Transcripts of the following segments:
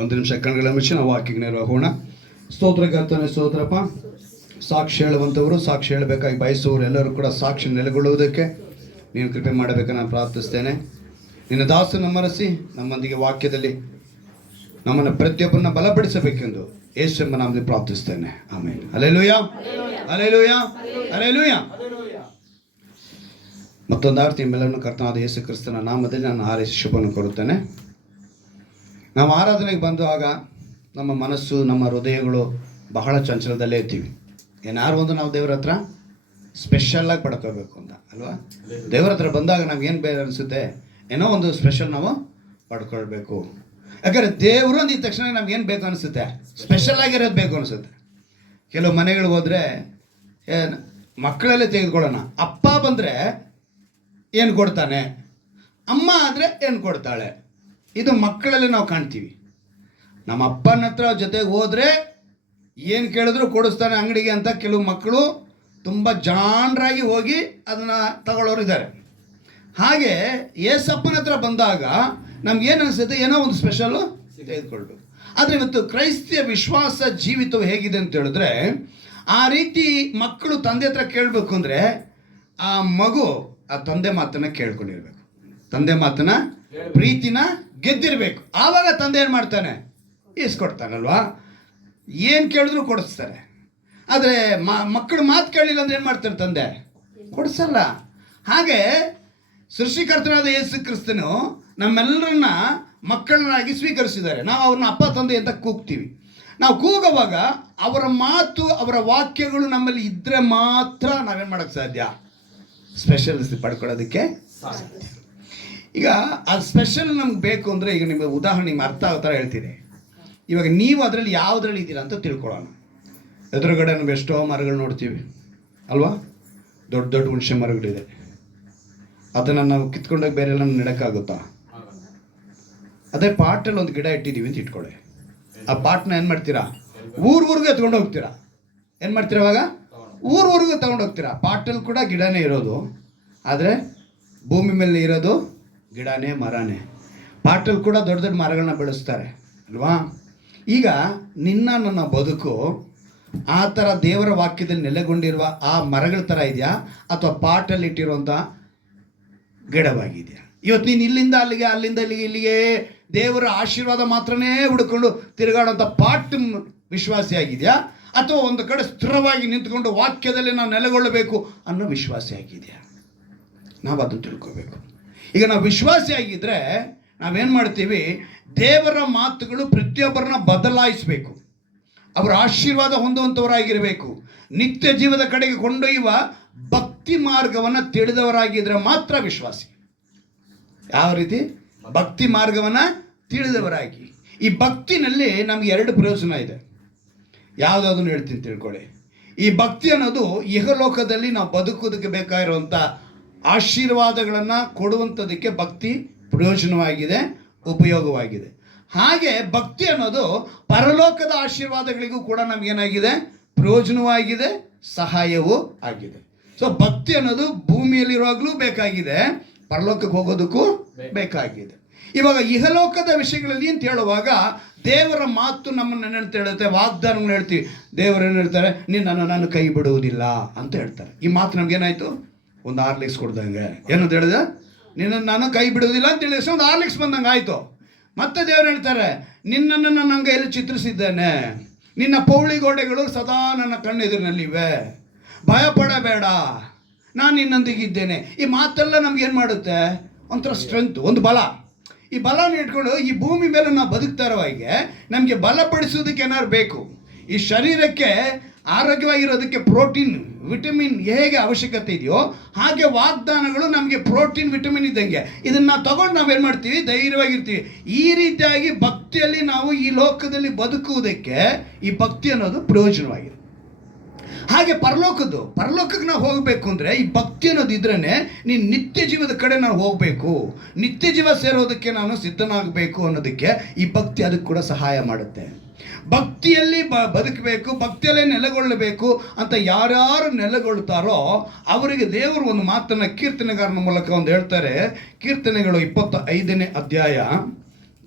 ಒಂದು ನಿಮಿಷ ಕಣ್ಗಳ ಮುಚ್ಚಿ ನಾವು ವಾಕ್ಯಕ್ಕೆ ಹೋಗೋಣ. ಸ್ತೋತ್ರ ಕರ್ತನೆ, ಸ್ತೋತ್ರಪ್ಪ. ಸಾಕ್ಷಿ ಹೇಳುವಂಥವರು, ಸಾಕ್ಷಿ ಹೇಳಬೇಕಾಗಿ ಬಯಸುವವರು ಎಲ್ಲರೂ ಕೂಡ ಸಾಕ್ಷಿ ನೆಲೆಗೊಳ್ಳುವುದಕ್ಕೆ ನೀನು ಕೃಪೆ ಮಾಡಬೇಕು ನಾನು ಪ್ರಾರ್ಥಿಸ್ತೇನೆ. ನಿನ್ನ ದಾಸನ ಮರೆಸಿ ನಮ್ಮೊಂದಿಗೆ ವಾಕ್ಯದಲ್ಲಿ ನಮ್ಮನ್ನು ಪ್ರತಿಯೊಬ್ಬರನ್ನ ಬಲಪಡಿಸಬೇಕೆಂದು ಯೇಸುವಿನ ನಾಮದಲ್ಲಿ ಪ್ರಾರ್ಥಿಸ್ತೇನೆ. ಆಮೇಲೆ. Hallelujah, hallelujah, hallelujah. ಮತ್ತೊಂದು ಆರ್ತಿ ನಿಮ್ಮೆಲ್ಲರನ್ನು ಕರ್ತನಾದ ಯೇಸು ಕ್ರಿಸ್ತನ ನಾಮದಲ್ಲಿ ನಾನು ಹಾರೈಸಿ ಶುಭವನ್ನು ಕೊಡುತ್ತೇನೆ. ನಾವು ಆರಾಧನೆಗೆ ಬಂದಾಗ ನಮ್ಮ ಮನಸ್ಸು, ನಮ್ಮ ಹೃದಯಗಳು ಬಹಳ ಚಂಚಲದಲ್ಲೇ ಇರ್ತೀವಿ. ಏನಾರು ಒಂದು ನಾವು ದೇವರ ಹತ್ರ ಸ್ಪೆಷಲ್ಲಾಗಿ ಪಡ್ಕೋಬೇಕು ಅಂತ ಅಲ್ವಾ? ದೇವರ ಹತ್ರ ಬಂದಾಗ ನಮ್ಗೇನು ಬೇರೆ ಅನಿಸುತ್ತೆ, ಏನೋ ಒಂದು ಸ್ಪೆಷಲ್ ನಾವು ಪಡ್ಕೊಳ್ಬೇಕು. ಯಾಕಂದರೆ ದೇವರು ಅಂದಿದ ತಕ್ಷಣ ನಮ್ಗೇನು ಬೇಕು ಅನಿಸುತ್ತೆ, ಸ್ಪೆಷಲ್ ಆಗಿರೋದು ಬೇಕು ಅನಿಸುತ್ತೆ. ಕೆಲವು ಮನೆಗಳಿಗೆ ಹೋದರೆ ಮಕ್ಕಳಲ್ಲೇ ತೆಗೆದುಕೊಳ್ಳೋಣ, ಅಪ್ಪ ಬಂದರೆ ಏನು ಕೊಡ್ತಾನೆ, ಅಮ್ಮ ಆದರೆ ಏನು ಕೊಡ್ತಾಳೆ, ಇದು ಮಕ್ಕಳಲ್ಲಿ ನಾವು ಕಾಣ್ತೀವಿ. ನಮ್ಮ ಅಪ್ಪನ ಹತ್ರ ಜೊತೆಗೆ ಹೋದರೆ ಏನು ಕೇಳಿದ್ರು ಕೊಡಿಸ್ತಾನೆ ಅಂಗಡಿಗೆ ಅಂತ ಕೆಲವು ಮಕ್ಕಳು ತುಂಬ ಜಾಣರಾಗಿ ಹೋಗಿ ಅದನ್ನು ತಗೊಳ್ಳೋರು ಇದ್ದಾರೆ. ಹಾಗೆ ಏಸಪ್ಪನ ಹತ್ರ ಬಂದಾಗ ನಮ್ಗೇನು ಅನಿಸುತ್ತೆ, ಏನೋ ಒಂದು ಸ್ಪೆಷಲ್ಲು ತೆಗೆದುಕೊಳ್ಬೇಕು. ಆದರೆ ಇವತ್ತು ಕ್ರೈಸ್ತಿಯ ವಿಶ್ವಾಸ ಜೀವಿತವು ಹೇಗಿದೆ ಅಂತ ಹೇಳಿದ್ರೆ, ಆ ರೀತಿ ಮಕ್ಕಳು ತಂದೆ ಹತ್ರ ಕೇಳಬೇಕು ಅಂದರೆ ಆ ಮಗು ಆ ತಂದೆ ಮಾತನ್ನು ಕೇಳ್ಕೊಂಡಿರ್ಬೇಕು, ತಂದೆ ಮಾತನ್ನ ಪ್ರೀತಿನ ಗೆದ್ದಿರಬೇಕು. ಆವಾಗ ತಂದೆ ಏನು ಮಾಡ್ತಾನೆ, ಈಸ್ಕೊಡ್ತಾನಲ್ವಾ. ಏನು ಕೇಳಿದ್ರು ಕೊಡಿಸ್ತಾರೆ. ಆದರೆ ಮಕ್ಕಳು ಮಾತು ಕೇಳಲಿಲ್ಲ ಅಂದ್ರೆ ಏನು ಮಾಡ್ತಾರೆ, ತಂದೆ ಕೊಡಿಸಲ್ಲ. ಹಾಗೆ ಸೃಷ್ಟಿಕರ್ತನಾದ ಯೇಸು ಕ್ರಿಸ್ತನು ನಮ್ಮೆಲ್ಲರನ್ನ ಮಕ್ಕಳನ್ನಾಗಿ ಸ್ವೀಕರಿಸಿದ್ದಾರೆ. ನಾವು ಅವ್ರನ್ನ ಅಪ್ಪ ತಂದೆ ಅಂತ ಕೂಗ್ತೀವಿ. ನಾವು ಕೂಗುವಾಗ ಅವರ ಮಾತು, ಅವರ ವಾಕ್ಯಗಳು ನಮ್ಮಲ್ಲಿ ಇದ್ದರೆ ಮಾತ್ರ ನಾವೇನು ಮಾಡೋಕ್ಕೆ ಸಾಧ್ಯ, ಸ್ಪೆಷಲ್ ಪಡ್ಕೊಳ್ಳೋದಕ್ಕೆ ಸಾಧ್ಯ. ಈಗ ಅದು ಸ್ಪೆಷಲ್ ನಮ್ಗೆ ಬೇಕು ಅಂದರೆ, ಈಗ ನಿಮಗೆ ಉದಾಹರಣೆ ನಿಮ್ಗೆ ಅರ್ಥ ಆಗೋ ಥರ ಹೇಳ್ತೀನಿ. ಇವಾಗ ನೀವು ಅದರಲ್ಲಿ ಯಾವುದ್ರಲ್ಲಿ ಇದ್ದೀರಾ ಅಂತ ತಿಳ್ಕೊಳ್ಳೋಣ. ಎದುರುಗಡೆ ನಾವು ಎಷ್ಟೋ ಮರಗಳು ನೋಡ್ತೀವಿ ಅಲ್ವಾ, ದೊಡ್ಡ ದೊಡ್ಡ ಹುಣಸೆ ಮರಗಳಿದೆ. ಅದನ್ನು ನಾವು ಕಿತ್ಕೊಂಡೋಗಿ ಬೇರೆ ಎಲ್ಲ ನೆಡೋಕ್ಕಾಗುತ್ತಾ? ಅದೇ ಪಾಟಲ್ಲಿ ಒಂದು ಗಿಡ ಇಟ್ಟಿದ್ದೀವಿ ಅಂತ ಇಟ್ಕೊಳ್ಳಿ. ಆ ಪಾಟ್ನ ಏನು ಮಾಡ್ತೀರಾ, ಊರಿಗೂ ಎತ್ಕೊಂಡು ಹೋಗ್ತೀರಾ. ಏನು ಮಾಡ್ತೀರಾ ಅವಾಗ? ಊರಿಗೂ ತಗೊಂಡು ಹೋಗ್ತೀರಾ. ಪಾಟಲ್ಲಿ ಕೂಡ ಗಿಡನೇ ಇರೋದು, ಆದರೆ ಭೂಮಿ ಮೇಲೆ ಇರೋದು ಗಿಡನೇ, ಮರನೇ. ಪಾಟಲ್ಲಿ ಕೂಡ ದೊಡ್ಡ ದೊಡ್ಡ ಮರಗಳನ್ನ ಬೆಳೆಸ್ತಾರೆ ಅಲ್ವಾ? ಈಗ ನನ್ನ ಬದುಕು ಆ ಥರ ದೇವರ ವಾಕ್ಯದಲ್ಲಿ ನೆಲೆಗೊಂಡಿರುವ ಆ ಮರಗಳ ಥರ ಇದೆಯಾ, ಅಥವಾ ಪಾಟಲ್ಲಿ ಇಟ್ಟಿರುವಂಥ ಗಿಡವಾಗಿದೆಯಾ? ಇವತ್ತು ನೀನು ಇಲ್ಲಿಂದ ಅಲ್ಲಿಗೆ, ಅಲ್ಲಿಂದ ಇಲ್ಲಿಗೆ ದೇವರ ಆಶೀರ್ವಾದ ಮಾತ್ರನೇ ಹುಡ್ಕೊಂಡು ತಿರುಗಾಡುವಂಥ ಪಾಟ್ ವಿಶ್ವಾಸಿ ಆಗಿದೆಯಾ, ಅಥವಾ ಒಂದು ಕಡೆ ಸ್ಥಿರವಾಗಿ ನಿಂತ್ಕೊಂಡು ವಾಕ್ಯದಲ್ಲಿ ನಾವು ನೆಲೆಗೊಳ್ಳಬೇಕು ಅನ್ನೋ ವಿಶ್ವಾಸಿ ಆಗಿದೆಯಾ? ನಾವು ಅದನ್ನು ತಿಳ್ಕೋಬೇಕು. ಈಗ ನಾವು ವಿಶ್ವಾಸಿಯಾಗಿದ್ದರೆ ನಾವೇನು ಮಾಡ್ತೀವಿ, ದೇವರ ಮಾತುಗಳು ಪ್ರತಿಯೊಬ್ಬರನ್ನ ಬದಲಾಯಿಸಬೇಕು, ಅವರ ಆಶೀರ್ವಾದ ಹೊಂದುವಂಥವರಾಗಿರಬೇಕು, ನಿತ್ಯ ಜೀವದ ಕಡೆಗೆ ಕೊಂಡೊಯ್ಯುವ ಭಕ್ತಿ ಮಾರ್ಗವನ್ನು ತಿಳಿದವರಾಗಿದ್ದರೆ ಮಾತ್ರ ವಿಶ್ವಾಸಿ. ಯಾವ ರೀತಿ? ಭಕ್ತಿ ಮಾರ್ಗವನ್ನು ತಿಳಿದವರಾಗಿ. ಈ ಭಕ್ತಿನಲ್ಲಿ ನಮಗೆ ಎರಡು ಪ್ರಯೋಜನ ಇದೆ. ಯಾವುದಾದನ್ನು ಹೇಳ್ತೀನಿ ತಿಳ್ಕೊಳ್ಳಿ. ಈ ಭಕ್ತಿ ಅನ್ನೋದು ಇಹಲೋಕದಲ್ಲಿ ನಾವು ಬದುಕೋದಕ್ಕೆ ಬೇಕಾಗಿರುವಂಥ ಆಶೀರ್ವಾದಗಳನ್ನು ಕೊಡುವಂಥದಕ್ಕೆ ಭಕ್ತಿ ಪ್ರಯೋಜನವಾಗಿದೆ, ಉಪಯೋಗವಾಗಿದೆ. ಹಾಗೆ ಭಕ್ತಿ ಅನ್ನೋದು ಪರಲೋಕದ ಆಶೀರ್ವಾದಗಳಿಗೂ ಕೂಡ ನಮಗೇನಾಗಿದೆ, ಪ್ರಯೋಜನವಾಗಿದೆ, ಸಹಾಯವೂ ಆಗಿದೆ. ಸೊ ಭಕ್ತಿ ಅನ್ನೋದು ಭೂಮಿಯಲ್ಲಿರುವಾಗಲೂ ಬೇಕಾಗಿದೆ, ಪರಲೋಕಕ್ಕೆ ಹೋಗೋದಕ್ಕೂ ಬೇಕಾಗಿದೆ. ಇವಾಗ ಇಹಲೋಕದ ವಿಷಯಗಳಲ್ಲಿ ಅಂತ ಹೇಳುವಾಗ ದೇವರ ಮಾತು ನಮ್ಮನ್ನು ಏನಂತ ಹೇಳುತ್ತೆ, ವಾಗ್ದಾನಗಳು ಹೇಳ್ತೀವಿ. ದೇವರು ಏನು ಹೇಳ್ತಾರೆ, ನಾನು ಕೈ ಬಿಡುವುದಿಲ್ಲ ಅಂತ ಹೇಳ್ತಾರೆ. ಈ ಮಾತು ನಮಗೇನಾಯಿತು, ಒಂದು ಆರ್ಲಿಕ್ಸ್ ಕೊಡ್ದಂಗೆ. ಏನಂತ ಹೇಳಿದೆ, ನಾನು ಕೈ ಬಿಡುವುದಿಲ್ಲ ಅಂತ ಹೇಳಿದ್ರೆ ಒಂದು ಆರ್ಲಿಕ್ಸ್ ಬಂದಂಗೆ ಆಯಿತು. ಮತ್ತೆ ದೇವರು ಹೇಳ್ತಾರೆ, ನಿನ್ನನ್ನು ನಾನು ಅಂಗೈಯಲ್ಲಿ ಚಿತ್ರಿಸಿದ್ದೇನೆ, ನಿನ್ನ ಪೌಳಿ ಗೋಡೆಗಳು ಸದಾ ನನ್ನ ಕಣ್ಣೆದುರಿನಲ್ಲಿವೆ, ಭಯಪಡಬೇಡ, ನಾನು ನಿನ್ನೊಂದಿಗಿದ್ದೇನೆ. ಈ ಮಾತೆಲ್ಲ ನಮ್ಗೇನು ಮಾಡುತ್ತೆ, ಒಂಥರ ಸ್ಟ್ರೆಂತ್, ಒಂದು ಬಲ. ಈ ಬಲನ ಇಟ್ಕೊಂಡು ಈ ಭೂಮಿ ಮೇಲೆ ನಾವು ಬದುಕ್ತಾ ಇರೋವಾಗೆ ನಮಗೆ ಬಲಪಡಿಸೋದಕ್ಕೆ ಏನಾದ್ರು ಬೇಕು. ಈ ಶರೀರಕ್ಕೆ ಆರೋಗ್ಯವಾಗಿರೋದಕ್ಕೆ ಪ್ರೋಟೀನ್, ವಿಟಮಿನ್ ಹೇಗೆ ಅವಶ್ಯಕತೆ ಇದೆಯೋ ಹಾಗೆ ವಾಗ್ದಾನಗಳು ನಮಗೆ ಪ್ರೋಟೀನ್, ವಿಟಮಿನ್ ಇದ್ದಂಗೆ. ಇದನ್ನು ತಗೊಂಡು ನಾವೇನು ಮಾಡ್ತೀವಿ, ಧೈರ್ಯವಾಗಿರ್ತೀವಿ. ಈ ರೀತಿಯಾಗಿ ಭಕ್ತಿಯಲ್ಲಿ ನಾವು ಈ ಲೋಕದಲ್ಲಿ ಬದುಕುವುದಕ್ಕೆ ಈ ಭಕ್ತಿ ಅನ್ನೋದು ಪ್ರಯೋಜನವಾಗಿದೆ. ಹಾಗೆ ಪರಲೋಕಕ್ಕೆ ನಾವು ಹೋಗಬೇಕು ಅಂದರೆ ಈ ಭಕ್ತಿ ಅನ್ನೋದು ಇದ್ರೇ ನೀನು ನಿತ್ಯ ಜೀವದ ಕಡೆ ನಾನು ಹೋಗಬೇಕು, ನಿತ್ಯ ಜೀವ ಸೇರೋದಕ್ಕೆ ನಾನು ಸಿದ್ಧನಾಗಬೇಕು ಅನ್ನೋದಕ್ಕೆ ಈ ಭಕ್ತಿ ಅದಕ್ಕೆ ಕೂಡ ಸಹಾಯ ಮಾಡುತ್ತೆ. ಭಕ್ತಿಯಲ್ಲಿ ಬದುಕಬೇಕು, ಭಕ್ತಿಯಲ್ಲೇ ನೆಲೆಗೊಳ್ಳಬೇಕು ಅಂತ ಯಾರ್ಯಾರು ನೆಲೆಗೊಳ್ತಾರೋ ಅವರಿಗೆ ದೇವರು ಒಂದು ಮಾತನ್ನು ಕೀರ್ತನೆಗಾರನ ಮೂಲಕ ಒಂದು ಹೇಳ್ತಾರೆ. ಕೀರ್ತನೆಗಳು 25ನೇ ಅಧ್ಯಾಯ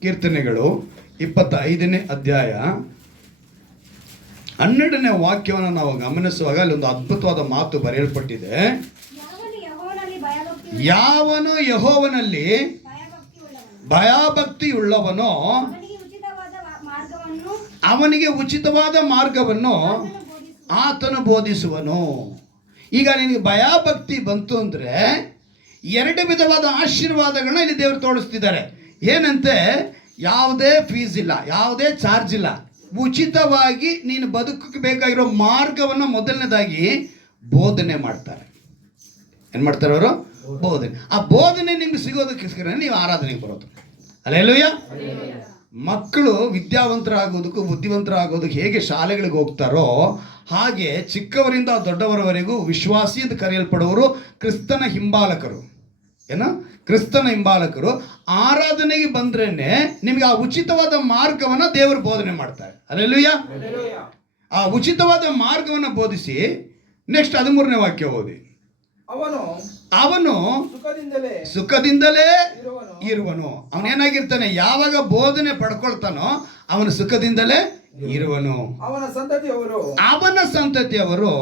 ಕೀರ್ತನೆಗಳು 25ನೇ ಅಧ್ಯಾಯ 12ನೇ ವಾಕ್ಯವನ್ನು ನಾವು ಗಮನಿಸುವಾಗ ಅಲ್ಲಿ ಒಂದು ಅದ್ಭುತವಾದ ಮಾತು ಬರೆಯಲ್ಪಟ್ಟಿದೆ. ಯಾವನು ಯೆಹೋವನಲ್ಲಿ ಭಯಭಕ್ತಿ ಉಳ್ಳವನೋ ಅವನಿಗೆ ಉಚಿತವಾದ ಮಾರ್ಗವನ್ನು ಆತನು ಬೋಧಿಸುವನು. ಈಗ ನಿನಗೆ ಭಯಭಕ್ತಿ ಬಂತು ಅಂದರೆ 2 ವಿಧವಾದ ಆಶೀರ್ವಾದಗಳನ್ನ ಇಲ್ಲಿ ದೇವರು ತೋರಿಸ್ತಿದ್ದಾರೆ. ಏನಂತೆ, ಯಾವುದೇ ಫೀಸ್ ಇಲ್ಲ, ಯಾವುದೇ ಚಾರ್ಜ್ ಇಲ್ಲ, ಉಚಿತವಾಗಿ ನೀನು ಬದುಕಕ್ಕೆ ಬೇಕಾಗಿರೋ ಮಾರ್ಗವನ್ನು ಮೊದಲನೇದಾಗಿ ಬೋಧನೆ ಮಾಡ್ತಾರೆ. ಏನು ಮಾಡ್ತಾರೆ ಅವರು? ಬೋಧನೆ. ಆ ಬೋಧನೆ ನಿಮ್ಗೆ ಸಿಗೋದಕ್ಕೋಸ್ಕರ ನೀವು ಆರಾಧನೆಗೆ ಬರೋದು. ಹಲ್ಲೆಲೂಯಾ. ಮಕ್ಕಳು ವಿದ್ಯಾವಂತರಾಗೋದಕ್ಕೂ ಬುದ್ಧಿವಂತರಾಗೋದಕ್ಕೆ ಹೇಗೆ ಶಾಲೆಗಳಿಗೆ ಹೋಗ್ತಾರೋ ಹಾಗೆ ಚಿಕ್ಕವರಿಂದ ದೊಡ್ಡವರವರೆಗೂ ವಿಶ್ವಾಸಿ ಅಂತ ಕರೆಯಲ್ಪಡುವವರು ಕ್ರಿಸ್ತನ ಹಿಂಬಾಲಕರು. ಏನು? ಕ್ರಿಸ್ತನ ಹಿಂಬಾಲಕರು ಆರಾಧನೆಗೆ ಬಂದ್ರೇನೆ ನಿಮಗೆ ಆ ಉಚಿತವಾದ ಮಾರ್ಗವನ್ನು ದೇವರು ಬೋಧನೆ ಮಾಡ್ತಾರೆ. ಹಲ್ಲೆಲೂಯಾ. ಆ ಉಚಿತವಾದ ಮಾರ್ಗವನ್ನು ಬೋಧಿಸಿ ನೆಕ್ಸ್ಟ್ 13ನೇ ವಾಕ್ಯ ಓದಿ. ಅವನು ಸುಖದಿಂದಲೇ ಇರುವನು. ಅವನೇನಾಗಿರ್ತಾನೆ? ಯಾವಾಗ ಬೋಧನೆ ಪಡ್ಕೊಳ್ತಾನೋ ಅವನು ಸುಖದಿಂದಲೇ ಇರುವನು. ಅವನ ಸಂತತಿಯವರು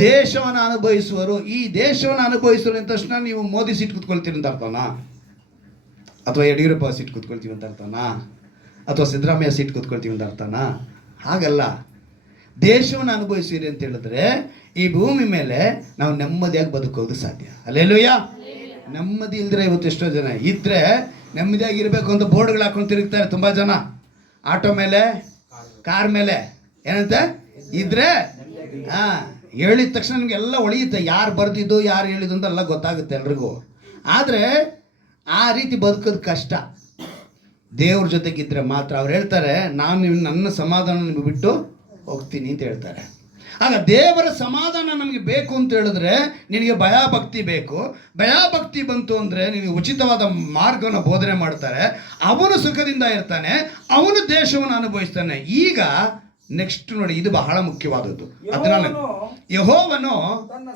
ದೇಶವನ್ನು ಅನುಭವಿಸುವರು. ಈ ದೇಶವನ್ನು ಅನುಭವಿಸುವರು ಅಂದ ತಕ್ಷಣ ನೀವು ಮೋದಿ ಸೀಟ್ ಕೂತ್ಕೊಳ್ತೀರಿ ಅಂತ ಅರ್ಥನಾ? ಅಥವಾ ಯಡಿಯೂರಪ್ಪ ಸೀಟ್ ಕೂತ್ಕೊಳ್ತೀವಿ ಅಂತ ಅರ್ಥನಾ? ಅಥವಾ ಸಿದ್ದರಾಮಯ್ಯ ಸೀಟ್ ಕೂತ್ಕೊಳ್ತೀವಿ ಅಂತ ಅರ್ಥನಾ? ಹಾಗಲ್ಲ. ದೇಶವನ್ನು ಅನುಭವಿಸಿರಿ ಅಂತ ಹೇಳಿದ್ರೆ ಈ ಭೂಮಿ ಮೇಲೆ ನಾವು ನೆಮ್ಮದಿಯಾಗಿ ಬದುಕೋದು ಸಾಧ್ಯ. ಹಲ್ಲೆಲೂಯಾ. ನೆಮ್ಮದಿ ಇಲ್ದ್ರೆ ಇವತ್ತು ಎಷ್ಟೋ ಜನ ಇದ್ರೆ ನೆಮ್ಮದಿಯಾಗಿರ್ಬೇಕು ಅಂತ ಬೋರ್ಡ್ಗಳು ಹಾಕೊಂಡು ತಿರುಗ್ತಾರೆ ತುಂಬ ಜನ. ಆಟೋ ಮೇಲೆ, ಕಾರ್ ಮೇಲೆ ಏನಂತೆ ಇದ್ರೆ ಹೇಳಿದ ತಕ್ಷಣ ನಿಮಗೆಲ್ಲ ಒಳಿಯುತ್ತೆ, ಯಾರು ಬರ್ದಿದ್ದು ಯಾರು ಹೇಳಿದ್ದು ಅಂತ ಎಲ್ಲ ಗೊತ್ತಾಗುತ್ತೆ ಎಲ್ರಿಗೂ. ಆದರೆ ಆ ರೀತಿ ಬದುಕೋದು ಕಷ್ಟ. ದೇವ್ರ ಜೊತೆಗಿದ್ರೆ ಮಾತ್ರ. ಅವ್ರು ಹೇಳ್ತಾರೆ, ನಾನು ನನ್ನ ಸಮಾಧಾನ ನಿಮಗೆ ಬಿಟ್ಟು ಹೋಗ್ತೀನಿ ಅಂತ ಹೇಳ್ತಾರೆ. ಆಗ ದೇವರ ಸಮಾಧಾನ ನಮಗೆ ಬೇಕು ಅಂತ ಹೇಳಿದ್ರೆ ನಿನಗೆ ಭಯಭಕ್ತಿ ಬೇಕು. ಭಯಭಕ್ತಿ ಬಂತು ಅಂದರೆ ನಿನಗೆ ಉಚಿತವಾದ ಮಾರ್ಗವನ್ನು ಬೋಧನೆ ಮಾಡ್ತಾರೆ. ಅವನು ಸುಖದಿಂದ ಇರ್ತಾನೆ, ಅವನು ದೇಶವನ್ನು ಅನುಭವಿಸ್ತಾನೆ. ಈಗ ನೆಕ್ಸ್ಟ್ ನೋಡಿ, ಇದು ಬಹಳ ಮುಖ್ಯವಾದದ್ದು. ಅದನ್ನ ಯೆಹೋವನು ತನ್ನ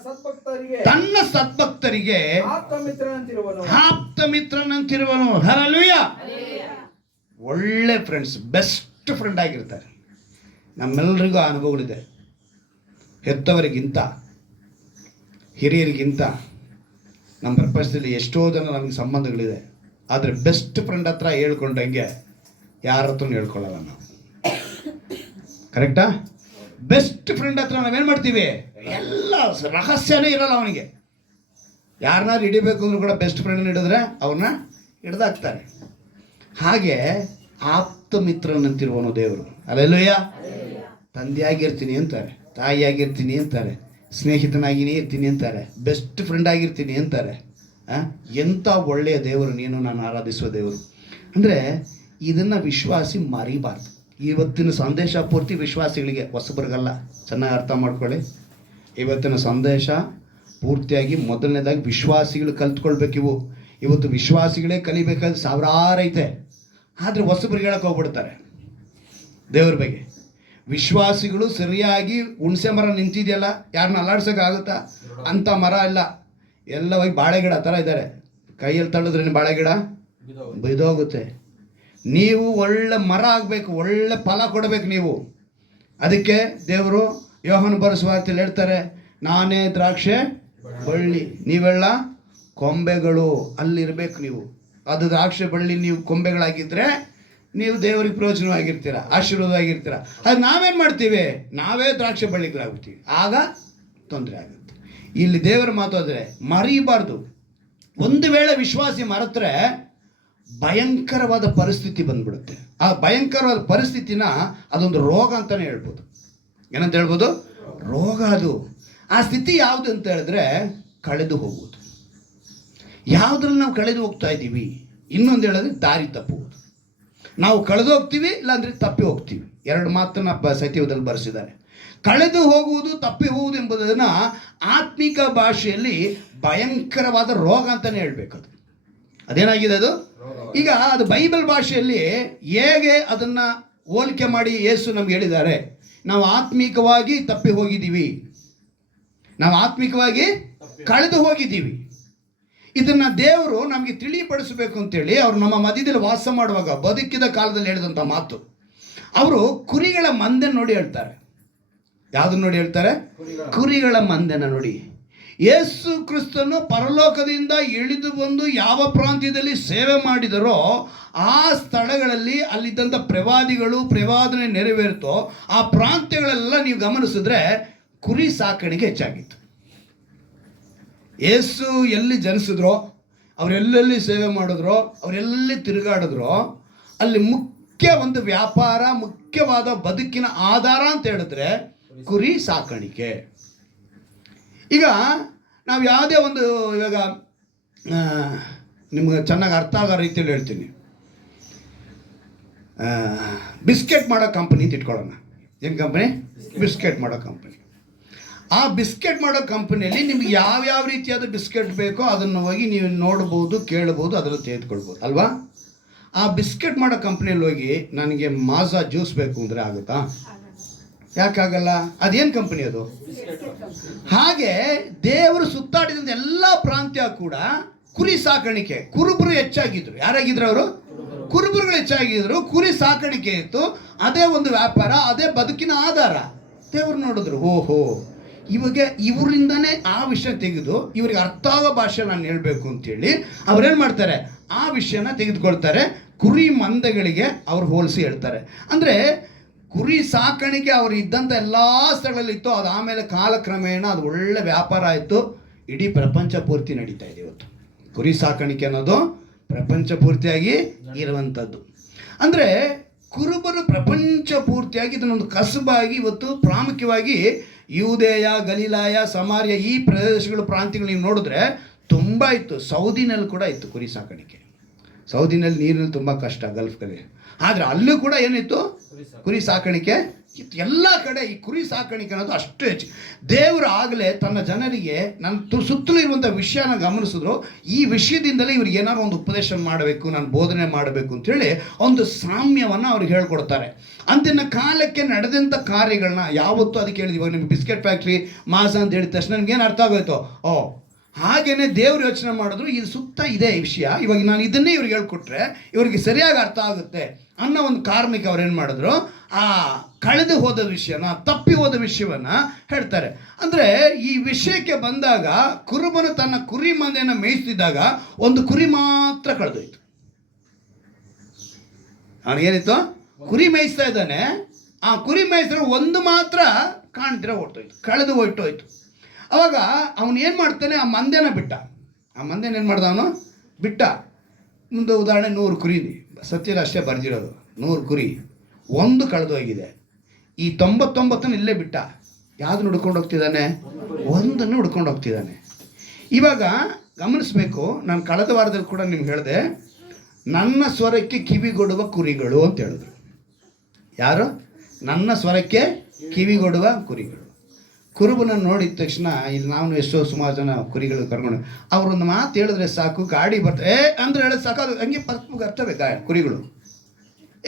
ಸದ್ಭಕ್ತರಿಗೆ ಆಪ್ತ ಮಿತ್ರನಂತಿರುವನು. ಹಲ್ಲೆಲೂಯಾ. ಒಳ್ಳೆ ಫ್ರೆಂಡ್ಸ್, ಬೆಸ್ಟ್ ಫ್ರೆಂಡ್ ಆಗಿರ್ತಾರೆ. ನಮ್ಮೆಲ್ಲರಿಗೂ ಅನುಭವಗಳಿದೆ. ಹೆತ್ತವರಿಗಿಂತ, ಹಿರಿಯರಿಗಿಂತ ನಮ್ಮ ಪ್ರಪಂಚದಲ್ಲಿ ಎಷ್ಟೋ ಜನ ನಮಗೆ ಸಂಬಂಧಗಳಿದೆ. ಆದರೆ ಬೆಸ್ಟ್ ಫ್ರೆಂಡ್ ಹತ್ರ ಹೇಳ್ಕೊಂಡಂಗೆ ಯಾರ ಹತ್ರ ಹೇಳ್ಕೊಳ್ಳಲ್ಲ ನಾವು. ಕರೆಕ್ಟಾ? ಬೆಸ್ಟ್ ಫ್ರೆಂಡ್ ಹತ್ರ ನಾವೇನು ಮಾಡ್ತೀವಿ? ಎಲ್ಲ ರಹಸ್ಯನೇ ಇರಲ್ಲ ಅವನಿಗೆ. ಯಾರನ್ನಾರು ಹಿಡಿಬೇಕು ಅಂದ್ರೂ ಕೂಡ ಬೆಸ್ಟ್ ಫ್ರೆಂಡನ್ನ ಹಿಡಿದ್ರೆ ಅವ್ರನ್ನ ಹಿಡ್ದಾಕ್ತಾರೆ. ಹಾಗೆ ಆಪ್ತ ಮಿತ್ರನಂತಿರುವನು ದೇವರು. ಹಲ್ಲೆಲೂಯಾ. ತಂದೆಯಾಗಿರ್ತೀನಿ ಅಂತಾರೆ, ತಾಯಿಯಾಗಿರ್ತೀನಿ ಅಂತಾರೆ, ಸ್ನೇಹಿತನಾಗಿನೇ ಇರ್ತೀನಿ ಅಂತಾರೆ, ಬೆಸ್ಟ್ ಫ್ರೆಂಡ್ ಆಗಿರ್ತೀನಿ ಅಂತಾರೆ. ಎಂಥ ಒಳ್ಳೆಯ ದೇವರು ನೀನು, ನಾನು ಆರಾಧಿಸುವ ದೇವರು. ಅಂದರೆ ಇದನ್ನು ವಿಶ್ವಾಸಿ ಮರಿಬಾರ್ದು. ಇವತ್ತಿನ ಸಂದೇಶ ಪೂರ್ತಿ ವಿಶ್ವಾಸಿಗಳಿಗೆ, ಹೊಸಬರಿಗಲ್ಲ. ಚೆನ್ನಾಗಿ ಅರ್ಥ ಮಾಡ್ಕೊಳ್ಳಿ. ಇವತ್ತಿನ ಸಂದೇಶ ಪೂರ್ತಿಯಾಗಿ ಮೊದಲನೇದಾಗಿ ವಿಶ್ವಾಸಿಗಳು ಕಲ್ತ್ಕೊಳ್ಬೇಕಿವು. ಇವತ್ತು ವಿಶ್ವಾಸಿಗಳೇ ಕಲಿಬೇಕಾದ್ರೆ ಸಾವಿರಾರು ಐತೆ. ಆದರೆ ಹೊಸಬರಿಗೆ ಹೇಳಕ್ಕೆ ಹೋಗ್ಬಿಡ್ತಾರೆ ದೇವ್ರ ಬಗ್ಗೆ. ವಿಶ್ವಾಸಿಗಳು ಸರಿಯಾಗಿ ಹುಣಸೆ ಮರ ನಿಂತಿದೆಯಲ್ಲ, ಯಾರನ್ನ ಅಲ್ಲಾಡ್ಸೋಕ್ಕಾಗುತ್ತಾ? ಅಂಥ ಮರ ಇಲ್ಲ. ಎಲ್ಲ ಹೋಗಿ ಬಾಳೆಗಿಡ ಥರ ಇದ್ದಾರೆ. ಕೈಯಲ್ಲಿ ತಳ್ಳಿದ್ರೆ ಬಾಳೆಗಿಡ ಬಿದ್ದೋಗುತ್ತೆ. ನೀವು ಒಳ್ಳೆ ಮರ ಆಗಬೇಕು, ಒಳ್ಳೆ ಫಲ ಕೊಡಬೇಕು ನೀವು. ಅದಕ್ಕೆ ದೇವರು ಯೋಹಾನ ಬರೆಸುವಾರ್ತೆಯಲ್ಲಿ ಹೇಳ್ತಾರೆ, ನಾನೇ ದ್ರಾಕ್ಷೆ ಬಳ್ಳಿ, ನೀವೆಲ್ಲ ಕೊಂಬೆಗಳು. ಅಲ್ಲಿರ್ಬೇಕು ನೀವು. ಅದು ದ್ರಾಕ್ಷೆ ಬಳ್ಳಿ, ನೀವು ಕೊಂಬೆಗಳಾಗಿದ್ದರೆ ನೀವು ದೇವರಿಗೆ ಪ್ರಯೋಜನವಾಗಿರ್ತೀರ, ಆಶೀರ್ವಾದವಾಗಿರ್ತೀರ. ಅದು ನಾವೇನು ಮಾಡ್ತೀವಿ? ನಾವೇ ದ್ರಾಕ್ಷೆ ಬಳ್ಳಿಗಳಾಗ್ತೀವಿ. ಆಗ ತೊಂದರೆ ಆಗುತ್ತೆ. ಇಲ್ಲಿ ದೇವರ ಮಾತಾದರೆ ಮರೀಬಾರ್ದು. ಒಂದು ವೇಳೆ ವಿಶ್ವಾಸಿ ಮರೆತರೆ ಭಯಂಕರವಾದ ಪರಿಸ್ಥಿತಿ ಬಂದ್ಬಿಡುತ್ತೆ. ಆ ಭಯಂಕರವಾದ ಪರಿಸ್ಥಿತಿನ ಅದೊಂದು ರೋಗ ಅಂತಲೇ ಹೇಳ್ಬೋದು. ಏನಂತ ಹೇಳ್ಬೋದು? ರೋಗ ಅದು. ಆ ಸ್ಥಿತಿ ಯಾವುದು ಅಂತ ಹೇಳಿದ್ರೆ ಕಳೆದು ಹೋಗುವುದು. ಯಾವುದ್ರಲ್ಲಿ ನಾವು ಕಳೆದು ಹೋಗ್ತಾ ಇದ್ದೀವಿ? ಇನ್ನೊಂದು ಹೇಳಿದ್ರೆ ದಾರಿ ತಪ್ಪುವುದು. ನಾವು ಕಳೆದು ಹೋಗ್ತೀವಿ, ಇಲ್ಲಾಂದರೆ ತಪ್ಪಿ ಹೋಗ್ತೀವಿ. 2 ಮಾತನ್ನು ಸತ್ಯದಲ್ಲಿ ಬರೆಸಿದ್ದಾರೆ. ಕಳೆದು ಹೋಗುವುದು, ತಪ್ಪಿ ಹೋಗುವುದು ಎಂಬುದನ್ನು ಆತ್ಮಿಕ ಭಾಷೆಯಲ್ಲಿ ಭಯಂಕರವಾದ ರೋಗ ಅಂತಲೇ ಹೇಳ್ಬೇಕದು. ಅದೇನಾಗಿದೆ ಅದು? ಈಗ ಅದು ಬೈಬಲ್ ಭಾಷೆಯಲ್ಲಿ ಹೇಗೆ ಅದನ್ನು ಹೋಲಿಕೆ ಮಾಡಿ ಯೇಸು ನಮ್ಗೆ ಹೇಳಿದ್ದಾರೆ, ನಾವು ಆತ್ಮಿಕವಾಗಿ ತಪ್ಪಿ ಹೋಗಿದ್ದೀವಿ, ನಾವು ಆತ್ಮಿಕವಾಗಿ ಕಳೆದು ಹೋಗಿದ್ದೀವಿ. ಇದನ್ನು ದೇವರು ನಮಗೆ ತಿಳಿಪಡಿಸಬೇಕು ಅಂತೇಳಿ ಅವರು ನಮ್ಮ ಮಧ್ಯದಲ್ಲಿ ವಾಸ ಮಾಡುವಾಗ ಬದುಕಿದ ಕಾಲದಲ್ಲಿ ಹೇಳಿದಂಥ ಮಾತು. ಅವರು ಕುರಿಗಳ ಮಂದೆ ನೋಡಿ ಹೇಳ್ತಾರೆ. ಯಾವುದನ್ನು ನೋಡಿ ಹೇಳ್ತಾರೆ? ಕುರಿಗಳ ಮಂದೆನ ನೋಡಿ. ಯೇಸು ಕ್ರಿಸ್ತನು ಪರಲೋಕದಿಂದ ಇಳಿದು ಬಂದು ಯಾವ ಪ್ರಾಂತ್ಯದಲ್ಲಿ ಸೇವೆ ಮಾಡಿದರೋ ಆ ಸ್ಥಳಗಳಲ್ಲಿ ಅಲ್ಲಿದ್ದಂಥ ಪ್ರವಾದನೆ ನೆರವೇರುತ್ತೋ ಆ ಪ್ರಾಂತ್ಯಗಳೆಲ್ಲ ನೀವು ಗಮನಿಸಿದ್ರೆ ಕುರಿ ಸಾಕಾಣಿಕೆ ಹೆಚ್ಚಾಗಿತ್ತು. ಯೇಸು ಎಲ್ಲಿ ಜನಿಸಿದ್ರೋ, ಅವರೆಲ್ಲೆಲ್ಲಿ ಸೇವೆ ಮಾಡಿದ್ರೋ, ಅವರೆಲ್ಲಿ ತಿರುಗಾಡಿದ್ರೋ ಅಲ್ಲಿ ಮುಖ್ಯ ಒಂದು ವ್ಯಾಪಾರ, ಮುಖ್ಯವಾದ ಬದುಕಿನ ಆಧಾರ ಅಂತ ಹೇಳಿದ್ರೆ ಕುರಿ ಸಾಕಾಣಿಕೆ. ಈಗ ನಾವು ಯಾವುದೇ ಒಂದು, ಇವಾಗ ನಿಮ್ಗೆ ಚೆನ್ನಾಗಿ ಅರ್ಥ ಆಗೋ ರೀತಿಯಲ್ಲಿ ಹೇಳ್ತೀನಿ. ಬಿಸ್ಕೆಟ್ ಮಾಡೋ ಕಂಪನಿ ಅಂತ ಇಟ್ಕೊಳ್ಳೋಣ. ಏನು ಕಂಪನಿ? ಬಿಸ್ಕೆಟ್ ಮಾಡೋ ಕಂಪನಿ. ಆ ಬಿಸ್ಕೆಟ್ ಮಾಡೋ ಕಂಪನಿಯಲ್ಲಿ ನಿಮ್ಗೆ ಯಾವ್ಯಾವ ರೀತಿಯಾದ ಬಿಸ್ಕೆಟ್ ಬೇಕೋ ಅದನ್ನು ಹೋಗಿ ನೀವು ನೋಡ್ಬೋದು, ಕೇಳ್ಬೋದು, ಅದನ್ನು ತೆಗೆದುಕೊಳ್ಬೋದು ಅಲ್ವಾ? ಆ ಬಿಸ್ಕೆಟ್ ಮಾಡೋ ಕಂಪ್ನಿಯಲ್ಲಿ ಹೋಗಿ ನನಗೆ ಮಾಜಾ ಜ್ಯೂಸ್ ಬೇಕು ಅಂದರೆ ಆಗುತ್ತಾ? ಯಾಕಾಗಲ್ಲ? ಅದೇನು ಕಂಪನಿ ಅದು? ಹಾಗೆ ದೇವರು ಸುತ್ತಾಡಿದಂಥ ಎಲ್ಲ ಪ್ರಾಂತ್ಯ ಕೂಡ ಕುರಿ ಸಾಕಾಣಿಕೆ. ಕುರುಬರು ಹೆಚ್ಚಾಗಿದ್ರು. ಯಾರಾಗಿದ್ರು ಅವರು? ಕುರುಬರುಗಳು ಹೆಚ್ಚಾಗಿದ್ರು. ಕುರಿ ಸಾಕಾಣಿಕೆ ಇತ್ತು. ಅದೇ ಒಂದು ವ್ಯಾಪಾರ, ಅದೇ ಬದುಕಿನ ಆಧಾರ. ದೇವರು ನೋಡಿದ್ರು, ಓಹೋ ಇವಾಗ ಇವರಿಂದನೇ ಆ ವಿಷಯ ತೆಗೆದು ಇವ್ರಿಗೆ ಅರ್ಥ ಆಗೋ ಭಾಷೆ ನಾನು ಹೇಳಬೇಕು ಅಂತೇಳಿ ಅವ್ರೇನು ಮಾಡ್ತಾರೆ, ಆ ವಿಷಯನ ತೆಗೆದುಕೊಳ್ತಾರೆ. ಕುರಿ ಮಂದೆಗಳಿಗೆ ಅವ್ರು ಹೋಲಿಸಿ ಹೇಳ್ತಾರೆ. ಅಂದರೆ ಕುರಿ ಸಾಕಾಣಿಕೆ ಅವರು ಇದ್ದಂಥ ಎಲ್ಲ ಸ್ಥಳದಲ್ಲಿತ್ತು. ಅದು ಆಮೇಲೆ ಕಾಲಕ್ರಮೇಣ ಅದು ಒಳ್ಳೆ ವ್ಯಾಪಾರ ಆಯಿತು. ಇಡೀ ಪ್ರಪಂಚ ಪೂರ್ತಿ ನಡೀತಾ ಇದೆ ಇವತ್ತು. ಕುರಿ ಸಾಕಾಣಿಕೆ ಅನ್ನೋದು ಪ್ರಪಂಚ ಪೂರ್ತಿಯಾಗಿ ಇರುವಂಥದ್ದು. ಅಂದರೆ ಕುರುಬರು ಪ್ರಪಂಚ ಪೂರ್ತಿಯಾಗಿ ಇದನ್ನೊಂದು ಕಸುಬಾಗಿ ಇವತ್ತು ಪ್ರಾಮುಖ್ಯವಾಗಿ ಯೂದೇಯ, ಗಲೀಲಾಯ, ಸಮಾರ್ಯ ಈ ಪ್ರದೇಶಗಳು, ಪ್ರಾಂತ್ಯಗಳು ನೀವು ನೋಡಿದ್ರೆ ತುಂಬ ಇತ್ತು. ಸೌದಿನಲ್ಲಿ ಕೂಡ ಇತ್ತು ಕುರಿ ಸಾಕಾಣಿಕೆ. ಸೌದಿನಲ್ಲಿ ನೀರಿನಲ್ಲಿ ತುಂಬ ಕಷ್ಟ, ಗಲ್ಫ್ನಲ್ಲಿ. ಆದರೆ ಅಲ್ಲೂ ಕೂಡ ಏನಿತ್ತು? ಕುರಿ ಸಾಕಾಣಿಕೆ ಇತ್ತು. ಎಲ್ಲ ಕಡೆ ಈ ಕುರಿ ಸಾಕಾಣಿಕೆ ಅನ್ನೋದು ಅಷ್ಟು ಹೆಚ್ಚು. ದೇವರು ಆಗಲೇ ತನ್ನ ಜನರಿಗೆ ನನ್ನ ಸುತ್ತಲೂ ಇರುವಂಥ ವಿಷಯನ ಗಮನಿಸಿದ್ರು. ಈ ವಿಷಯದಿಂದಲೇ ಇವ್ರಿಗೆ ಏನಾದ್ರು ಒಂದು ಉಪದೇಶ ಮಾಡಬೇಕು, ನಾನು ಬೋಧನೆ ಮಾಡಬೇಕು ಅಂತೇಳಿ ಒಂದು ಸಾಮ್ಯವನ್ನು ಅವ್ರಿಗೆ ಹೇಳ್ಕೊಡ್ತಾರೆ. ಅಂದಿನ ಕಾಲಕ್ಕೆ ನಡೆದಂಥ ಕಾರ್ಯಗಳನ್ನ ಯಾವತ್ತೂ ಅದಕ್ಕೆ ಹೇಳಿದ್ವಿ. ಇವಾಗ ನಿಮ್ಗೆ ಬಿಸ್ಕೆಟ್ ಫ್ಯಾಕ್ಟ್ರಿ ಮಾಸ ಅಂತ ಹೇಳಿದ ತಕ್ಷಣ ನನಗೇನು ಅರ್ಥ ಆಗೋಯ್ತು? ಓ ಹಾಗೇನೆ ದೇವರು ಯೋಚನೆ ಮಾಡಿದ್ರು, ಇದು ಸುತ್ತ ಇದೆ ಈ ವಿಷಯ, ಇವಾಗ ನಾನು ಇದನ್ನೇ ಇವ್ರಿಗೆ ಹೇಳ್ಕೊಟ್ರೆ ಇವರಿಗೆ ಸರಿಯಾಗಿ ಅರ್ಥ ಆಗುತ್ತೆ ಅನ್ನೋ ಒಂದು ಕಾರಣಕ್ಕೆ ಅವ್ರು ಏನು ಮಾಡಿದ್ರು, ಆ ಕಳೆದು ಹೋದ ವಿಷಯನ, ತಪ್ಪಿ ಹೋದ ವಿಷಯವನ್ನು ಹೇಳ್ತಾರೆ. ಅಂದರೆ ಈ ವಿಷಯಕ್ಕೆ ಬಂದಾಗ ಕುರುಬನು ತನ್ನ ಕುರಿ ಮಂದೆಯನ್ನು ಮೇಯಿಸ್ತಿದ್ದಾಗ ಒಂದು ಕುರಿ ಮಾತ್ರ ಕಳೆದೋಯ್ತು. ಅವನಿಗೇನಿತ್ತು? ಕುರಿ ಮೇಯಿಸ್ತಾ ಇದ್ದಾನೆ. ಆ ಕುರಿ ಮೇಯಿಸಿದ್ರೆ ಒಂದು ಮಾತ್ರ ಕಾಣ್ತಿರ ಹೊರಟೋಯ್ತು, ಕಳೆದು ಹೊರಟೋಯ್ತು. ಅವಾಗ ಅವನು ಏನು ಮಾಡ್ತಾನೆ, ಆ ಮಂದೆನ ಬಿಟ್ಟ. ಆ ಮಂದೆನ ಏನು ಮಾಡ್ದ ಅವನು? ಬಿಟ್ಟ. ಒಂದು ಉದಾಹರಣೆ, 100 ಕುರಿ, ಸತ್ಯದ ಅಷ್ಟೇ ಬರ್ದಿರೋದು, 100 ಕುರಿ, ಒಂದು ಕಳೆದೋಗಿದೆ. ಈ 99 ಇಲ್ಲೇ ಬಿಟ್ಟ. ಯಾವ್ದನ್ನು ಹುಡ್ಕೊಂಡು ಹೋಗ್ತಿದ್ದಾನೆ? ಒಂದನ್ನು ಹುಡ್ಕೊಂಡು ಹೋಗ್ತಿದ್ದಾನೆ. ಇವಾಗ ಗಮನಿಸ್ಬೇಕು, ನಾನು ಕಳೆದ ವಾರದಲ್ಲಿ ಕೂಡ ನಿಮ್ಗೆ ಹೇಳಿದೆ, ನನ್ನ ಸ್ವರಕ್ಕೆ ಕಿವಿಗೊಡುವ ಕುರಿಗಳು ಅಂತ ಹೇಳಿದ್ರು. ಯಾರು? ನನ್ನ ಸ್ವರಕ್ಕೆ ಕಿವಿಗೊಡುವ ಕುರಿಗಳು. ಕುರುಬನನ್ನು ನೋಡಿದ ತಕ್ಷಣ ಇಲ್ಲಿ ನಾವು ಎಷ್ಟೋ ಸುಮಾರು ಜನ ಕುರಿಗಳು ಕರ್ಕೊಂಡು ಅವರೊಂದು ಮಾತು ಹೇಳಿದ್ರೆ ಸಾಕು, ಗಾಡಿ ಬರ್ತಾರೆ ಅಂದ್ರೆ ಹೇಳೋದು ಸಾಕು, ಅದು ಹಂಗೆ ಅರ್ಥವೇ ಕುರಿಗಳು.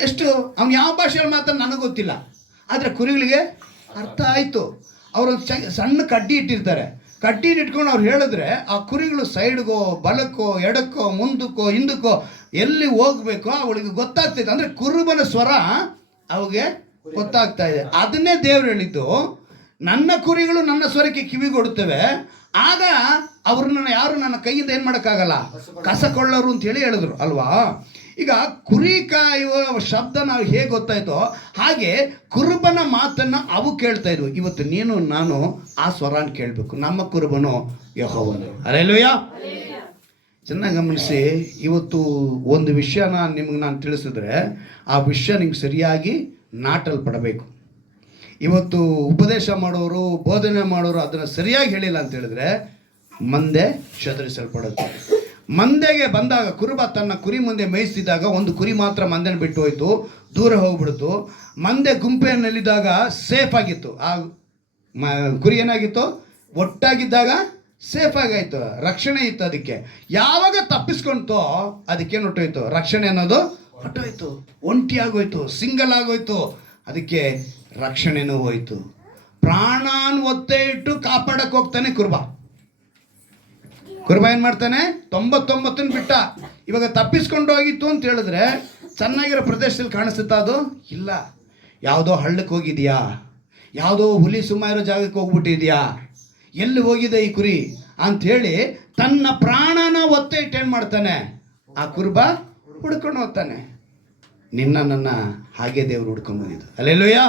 ಎಷ್ಟು ಅವ್ನು ಯಾವ ಭಾಷೆಯಲ್ಲಿ ಮಾತಾಡ ನನಗೆ ಗೊತ್ತಿಲ್ಲ, ಆದರೆ ಕುರಿಗಳಿಗೆ ಅರ್ಥ ಆಯಿತು. ಅವರೊಂದು ಸಣ್ಣ ಕಡ್ಡಿ ಇಟ್ಟಿರ್ತಾರೆ. ಕಡ್ಡಿ ಇಟ್ಕೊಂಡು ಅವ್ರು ಹೇಳಿದ್ರೆ ಆ ಕುರಿಗಳು ಸೈಡ್ಗೋ, ಬಲಕ್ಕೋ, ಎಡಕ್ಕೋ, ಮುಂದಕ್ಕೋ, ಹಿಂದಕ್ಕೋ ಎಲ್ಲಿ ಹೋಗ್ಬೇಕೋ ಅವಳಿಗೆ ಗೊತ್ತಾಗ್ತೈತೆ. ಅಂದರೆ ಕುರುಬನ ಸ್ವರ ಅವಿಗೆ ಗೊತ್ತಾಗ್ತಾ ಇದೆ. ಅದನ್ನೇ ದೇವ್ರು ಹೇಳಿದ್ದು, ನನ್ನ ಕುರಿಗಳು ನನ್ನ ಸ್ವರಕ್ಕೆ ಕಿವಿಗೊಡುತ್ತವೆ, ಆಗ ಅವ್ರನ್ನ ಯಾರು ನನ್ನ ಕೈಯಿಂದ ಏನು ಮಾಡೋಕ್ಕಾಗಲ್ಲ, ಕಸಕೊಳ್ಳೋರು ಅಂತ ಹೇಳಿದ್ರು ಅಲ್ವಾ. ಈಗ ಕುರಿ ಕಾಯುವ ಶಬ್ದ ನಾವು ಹೇಗೆ ಗೊತ್ತಾಯ್ತೋ ಹಾಗೆ ಕುರುಬನ ಮಾತನ್ನು ಅವು ಕೇಳ್ತಾ ಇದ್ವು. ಇವತ್ತು ನೀನು ನಾನು ಆ ಸ್ವರನ ಕೇಳಬೇಕು. ನಮ್ಮ ಕುರುಬನು ಯೆಹೋವನು. ಹಲ್ಲೆಲೂಯಾ. ಚೆನ್ನಾಗಿ ಗಮನಿಸಿ. ಇವತ್ತು ಒಂದು ವಿಷಯನ ನಿಮ್ಗೆ ನಾನು ತಿಳಿಸಿದ್ರೆ ಆ ವಿಷಯ ನಿಮ್ಗೆ ಸರಿಯಾಗಿ ನಾಟಲ್ಪಡಬೇಕು. ಇವತ್ತು ಉಪದೇಶ ಮಾಡೋರು, ಬೋಧನೆ ಮಾಡೋರು ಅದನ್ನು ಸರಿಯಾಗಿ ಹೇಳಿಲ್ಲ ಅಂತ ಹೇಳಿದ್ರೆ ಮಂದೆ ಚದುರಿಸಲ್ಪಡುತ್ತೆ. ಮಂದೆಗೆ ಬಂದಾಗ ಕುರುಬ ತನ್ನ ಕುರಿ ಮುಂದೆ ಮೇಯಿಸ್ತಿದ್ದಾಗ ಒಂದು ಕುರಿ ಮಾತ್ರ ಮಂದೆನ ಬಿಟ್ಟು ಹೋಯ್ತು, ದೂರ ಹೋಗ್ಬಿಡ್ತು. ಮಂದೆ ಗುಂಪೆನಲ್ಲಿದ್ದಾಗ ಸೇಫ್ ಆಗಿತ್ತು. ಆ ಕುರಿ ಏನಾಗಿತ್ತು? ಒಟ್ಟಾಗಿದ್ದಾಗ ಸೇಫ್ ಆಗಾಯ್ತು, ರಕ್ಷಣೆ ಇತ್ತು. ಅದಕ್ಕೆ ಯಾವಾಗ ತಪ್ಪಿಸ್ಕೊಂತೋ ಅದಕ್ಕೇನು ಹೊಟ್ಟೋಯ್ತು? ರಕ್ಷಣೆ ಅನ್ನೋದು ಹೊಟ್ಟೋಯ್ತು, ಒಂಟಿ ಆಗೋಯ್ತು, ಸಿಂಗಲ್ ಆಗೋಯ್ತು. ಅದಕ್ಕೆ ರಕ್ಷಣೆನೂ ಹೋಯ್ತು. ಪ್ರಾಣಾನ್ ಒತ್ತೆ ಇಟ್ಟು ಕಾಪಾಡಕ್ಕೆ ಹೋಗ್ತಾನೆ ಕುರುಬ. ಕುರುಬ ಏನು ಮಾಡ್ತಾನೆ? 99 ಬಿಟ್ಟ. ಇವಾಗ ತಪ್ಪಿಸ್ಕೊಂಡು ಹೋಗಿತ್ತು ಅಂತ ಹೇಳಿದ್ರೆ ಚೆನ್ನಾಗಿರೋ ಪ್ರದೇಶದಲ್ಲಿ ಕಾಣಿಸುತ್ತಾ? ಅದು ಇಲ್ಲ. ಯಾವುದೋ ಹಳ್ಳಕ್ಕೆ ಹೋಗಿದೆಯಾ, ಯಾವುದೋ ಹುಲಿ ಸುಮ್ಮ ಇರೋ ಜಾಗಕ್ಕೆ ಹೋಗ್ಬಿಟ್ಟಿದ್ಯಾ, ಎಲ್ಲಿ ಹೋಗಿದೆ ಈ ಕುರಿ ಅಂಥೇಳಿ ತನ್ನ ಪ್ರಾಣನ ಒತ್ತೆ ಇಟ್ಟೇನು ಮಾಡ್ತಾನೆ? ಆ ಕುರುಬ ಹುಡ್ಕೊಂಡು ಹೋಗ್ತಾನೆ. ನನ್ನ ಹಾಗೆ ದೇವರು ಹುಡ್ಕೊಂಡು ಬಂದಿದ್ದು. ಅಲ್ಲೆಲ್ಲೂಯ್ಯ.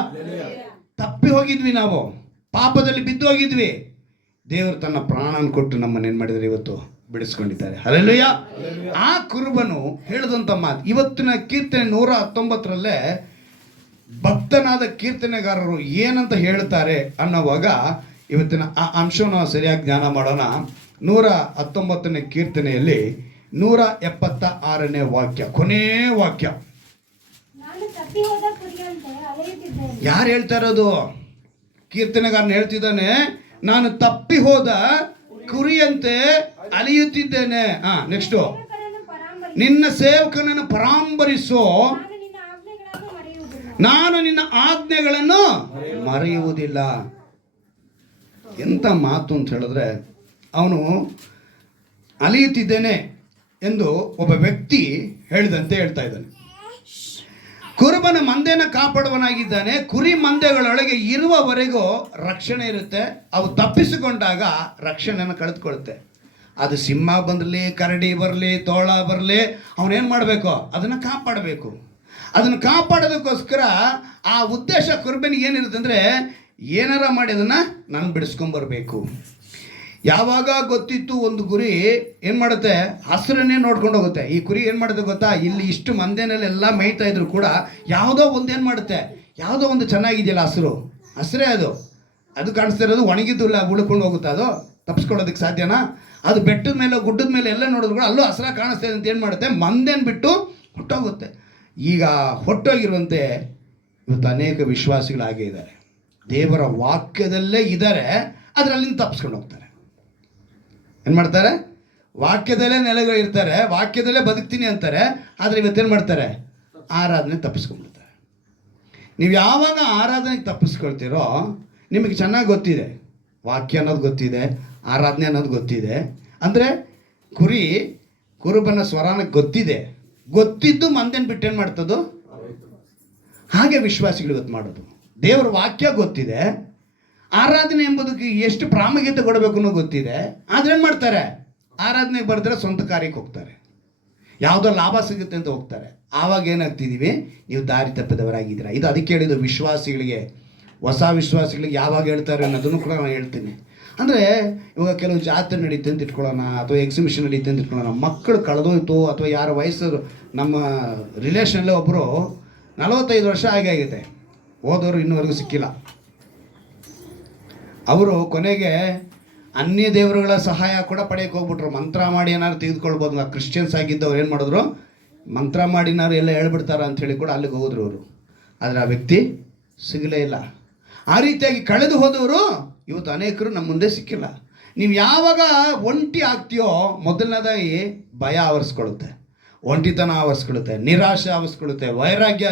ತಪ್ಪಿ ಹೋಗಿದ್ವಿ, ನಾವು ಪಾಪದಲ್ಲಿ ಬಿದ್ದು ಹೋಗಿದ್ವಿ. ದೇವರು ತನ್ನ ಪ್ರಾಣನ ಕೊಟ್ಟು ನಮ್ಮನ್ನೇನು ಮಾಡಿದರೆ ಇವತ್ತು ಬಿಡಿಸ್ಕೊಂಡಿದ್ದಾರೆ. ಅಲ್ಲೆಲ್ಲೂಯ್ಯ. ಆ ಕುರುಬನು ಹೇಳಿದಂಥ ಮಾತು ಇವತ್ತಿನ ಕೀರ್ತನೆ 119ರಲ್ಲೇ ಭಕ್ತನಾದ ಕೀರ್ತನೆಗಾರರು ಏನಂತ ಹೇಳ್ತಾರೆ ಅನ್ನೋವಾಗ ಇವತ್ತಿನ ಆ ಅಂಶವನ್ನು ಸರಿಯಾಗಿ ಜ್ಞಾನ ಮಾಡೋಣ. 119ನೇ ಕೀರ್ತನೆಯಲ್ಲಿ 176ನೇ ವಾಕ್ಯ, ಕೊನೇ ವಾಕ್ಯ. ಯಾರು ಹೇಳ್ತಾ ಇರೋದು? ಕೀರ್ತನೆಗಾರನ ಹೇಳ್ತಿದ್ದಾನೆ, ನಾನು ತಪ್ಪಿ ಹೋದ ಕುರಿಯಂತೆ ಅಲಿಯುತ್ತಿದ್ದೇನೆ. ನೆಕ್ಸ್ಟು, ನಿನ್ನ ಸೇವಕನನ್ನು ಪರಾಂಬರಿಸೋ, ನಾನು ನಿನ್ನ ಆಜ್ಞೆಗಳನ್ನು ಮರೆಯುವುದಿಲ್ಲ. ಎಂಥ ಮಾತು ಅಂತ ಹೇಳಿದ್ರೆ, ಅವನು ಅಲಿಯುತ್ತಿದ್ದೇನೆ ಎಂದು ಒಬ್ಬ ವ್ಯಕ್ತಿ ಹೇಳಿದಂತೆ ಹೇಳ್ತಾ ಇದ್ದಾನೆ. ಕುರುಬನ ಮಂದೆನ ಕಾಪಾಡುವನಾಗಿದ್ದಾನೆ. ಕುರಿ ಮಂದೆಗಳೊಳಗೆ ಇರುವವರೆಗೂ ರಕ್ಷಣೆ ಇರುತ್ತೆ. ಅವು ತಪ್ಪಿಸಿಕೊಂಡಾಗ ರಕ್ಷಣೆಯನ್ನು ಕಳೆದುಕೊಳ್ಳುತ್ತೆ. ಅದು ಸಿಂಹ ಬರಲಿ, ಕರಡಿ ಬರಲಿ, ತೋಳ ಬರಲಿ, ಅವನೇನು ಮಾಡಬೇಕು? ಅದನ್ನು ಕಾಪಾಡಬೇಕು. ಅದನ್ನು ಕಾಪಾಡೋದಕ್ಕೋಸ್ಕರ ಆ ಉದ್ದೇಶ ಕುರುಬನಿಗೆ ಏನಿರುತ್ತೆ ಅಂದರೆ, ಏನಾರ ಮಾಡಿ ಅದನ್ನು ನಾನು ಬಿಡಿಸ್ಕೊಂಬರ್ಬೇಕು. ಯಾವಾಗ ಗೊತ್ತಿತ್ತು ಒಂದು ಗುರಿ ಏನು ಮಾಡುತ್ತೆ? ಹಸಿರನ್ನೇ ನೋಡ್ಕೊಂಡು ಹೋಗುತ್ತೆ. ಈ ಕುರಿ ಏನು ಮಾಡುತ್ತೆ ಗೊತ್ತಾ? ಇಲ್ಲಿ ಇಷ್ಟು ಮಂದೆನಲ್ಲೆಲ್ಲ ಮೇಯ್ತಾ ಇದ್ರು ಕೂಡ ಯಾವುದೋ ಒಂದು ಏನು ಮಾಡುತ್ತೆ? ಯಾವುದೋ ಒಂದು ಚೆನ್ನಾಗಿದೆಯಲ್ಲ ಹಸಿರೇ ಅದು ಕಾಣಿಸ್ತಾ ಇರೋದು ಒಣಗಿದ್ದಿಲ್ಲ, ಉಳ್ಕೊಂಡು ಹೋಗುತ್ತೆ. ಅದು ತಪ್ಪಿಸ್ಕೊಳ್ಳೋದಕ್ಕೆ ಸಾಧ್ಯನಾ? ಅದು ಬೆಟ್ಟದ ಮೇಲೆ, ಗುಡ್ಡದ ಮೇಲೆ ಎಲ್ಲ ನೋಡಿದ್ರು ಕೂಡ ಅಲ್ಲೂ ಹಸಿರ ಕಾಣಿಸ್ತಾ ಇದೆ ಅಂತ ಏನು ಮಾಡುತ್ತೆ? ಮಂದೆನ ಬಿಟ್ಟು ಹೊಟ್ಟೋಗುತ್ತೆ. ಈಗ ಹೊಟ್ಟೋಗಿರುವಂತೆ ಇವತ್ತು ಅನೇಕ ವಿಶ್ವಾಸಿಗಳಾಗೇ ಇದ್ದಾರೆ. ದೇವರ ವಾಕ್ಯದಲ್ಲೇ ಇದ್ದಾರೆ, ಆದರೆ ಅಲ್ಲಿಂದ ತಪ್ಪಿಸ್ಕೊಂಡು ಹೋಗ್ತಾರೆ. ಏನು ಮಾಡ್ತಾರೆ? ವಾಕ್ಯದಲ್ಲೇ ನೆಲೆಗಳಿರ್ತಾರೆ, ವಾಕ್ಯದಲ್ಲೇ ಬದುಕ್ತೀನಿ ಅಂತಾರೆ, ಆದರೆ ಇವತ್ತೇನು ಮಾಡ್ತಾರೆ? ಆರಾಧನೆ ತಪ್ಪಿಸ್ಕೊಂಡ್ಬಿಡ್ತಾರೆ. ನೀವು ಯಾವಾಗ ಆರಾಧನೆಗೆ ತಪ್ಪಿಸ್ಕೊಳ್ತೀರೋ ನಿಮಗೆ ಚೆನ್ನಾಗಿ ಗೊತ್ತಿದೆ, ವಾಕ್ಯ ಅನ್ನೋದು ಗೊತ್ತಿದೆ, ಆರಾಧನೆ ಅನ್ನೋದು ಗೊತ್ತಿದೆ. ಅಂದರೆ ಕುರುಬನ ಸ್ವರಾನ ಗೊತ್ತಿದ್ದು ಮಂದೇನು ಬಿಟ್ಟೇನು ಮಾಡ್ತದೋ ಹಾಗೆ ವಿಶ್ವಾಸಿಗಳು ಇವತ್ತು ಮಾಡೋದು. ದೇವರ ವಾಕ್ಯ ಗೊತ್ತಿದೆ, ಆರಾಧನೆ ಎಂಬುದಕ್ಕೆ ಎಷ್ಟು ಪ್ರಾಮುಖ್ಯತೆ ಕೊಡಬೇಕು ಅನ್ನೋ ಗೊತ್ತಿದೆ, ಆದರೆ ಏನು ಮಾಡ್ತಾರೆ? ಆರಾಧನೆಗೆ ಬರೆದ್ರೆ ಸ್ವಂತ ಕಾರ್ಯಕ್ಕೆ ಹೋಗ್ತಾರೆ, ಯಾವುದೋ ಲಾಭ ಸಿಗುತ್ತೆ ಅಂತ ಹೋಗ್ತಾರೆ. ಆವಾಗ ಏನಾಗ್ತಿದ್ದೀವಿ? ನೀವು ದಾರಿ ತಪ್ಪಿದವರಾಗಿದ್ದೀರಾ. ಇದು ಅದಕ್ಕೆ ಹೇಳಿದ್ದು ವಿಶ್ವಾಸಿಗಳಿಗೆ, ಹೊಸ ವಿಶ್ವಾಸಿಗಳಿಗೆ ಯಾವಾಗ ಹೇಳ್ತಾರೆ ಅನ್ನೋದನ್ನು ಕೂಡ ನಾನು ಹೇಳ್ತೀನಿ. ಅಂದರೆ ಇವಾಗ ಕೆಲವು ಜಾತ್ರೆ ನಡೀತೆ ಅಂತ ಇಟ್ಕೊಳ್ಳೋಣ, ಅಥವಾ ಎಕ್ಸಿಬಿಷನ್ ನಡೀತೆ ಅಂತ ಇಟ್ಕೊಳ್ಳೋಣ. ಮಕ್ಕಳು ಕಳೆದೋಯ್ತು, ಅಥವಾ ಯಾರ ವಯಸ್ಸು, ನಮ್ಮ ರಿಲೇಷನಲ್ಲೇ ಒಬ್ಬರು 45 ವರ್ಷ ಆಗೈತೆ, ಹೋದವರು ಇನ್ನೂವರೆಗೂ ಸಿಕ್ಕಿಲ್ಲ. ಅವರು ಕೊನೆಗೆ ಅನ್ಯ ದೇವರುಗಳ ಸಹಾಯ ಕೂಡ ಪಡೆಯಕ್ಕೆ ಹೋಗ್ಬಿಟ್ರು. ಮಂತ್ರ ಮಾಡಿ ಏನಾದ್ರು ತೆಗೆದುಕೊಳ್ಬೋದು. ಕ್ರಿಶ್ಚಿಯನ್ಸ್ ಆಗಿದ್ದವ್ರು ಏನು ಮಾಡಿದ್ರು? ಮಂತ್ರ ಮಾಡಿನಾರು ಎಲ್ಲ ಹೇಳ್ಬಿಡ್ತಾರ ಅಂಥೇಳಿ ಕೂಡ ಅಲ್ಲಿಗೆ ಹೋದ್ರು ಅವರು. ಆದರೆ ಆ ವ್ಯಕ್ತಿ ಸಿಗಲೇ ಇಲ್ಲ. ಆ ರೀತಿಯಾಗಿ ಕಳೆದು ಹೋದವರು ಇವತ್ತು ಅನೇಕರು ನಮ್ಮ ಮುಂದೆ ಸಿಕ್ಕಿಲ್ಲ. ನೀವು ಯಾವಾಗ ಒಂಟಿ ಆಗ್ತೀಯೋ ಮೊದಲನೇದಾಗಿ ಭಯ ಆವರಿಸ್ಕೊಳ್ಳುತ್ತೆ, ಒಂಟಿತನ ಆವರಿಸ್ಕೊಳ್ಳುತ್ತೆ, ನಿರಾಶೆ ಆವರಿಸ್ಕೊಳ್ಳುತ್ತೆ, ವೈರಾಗ್ಯ,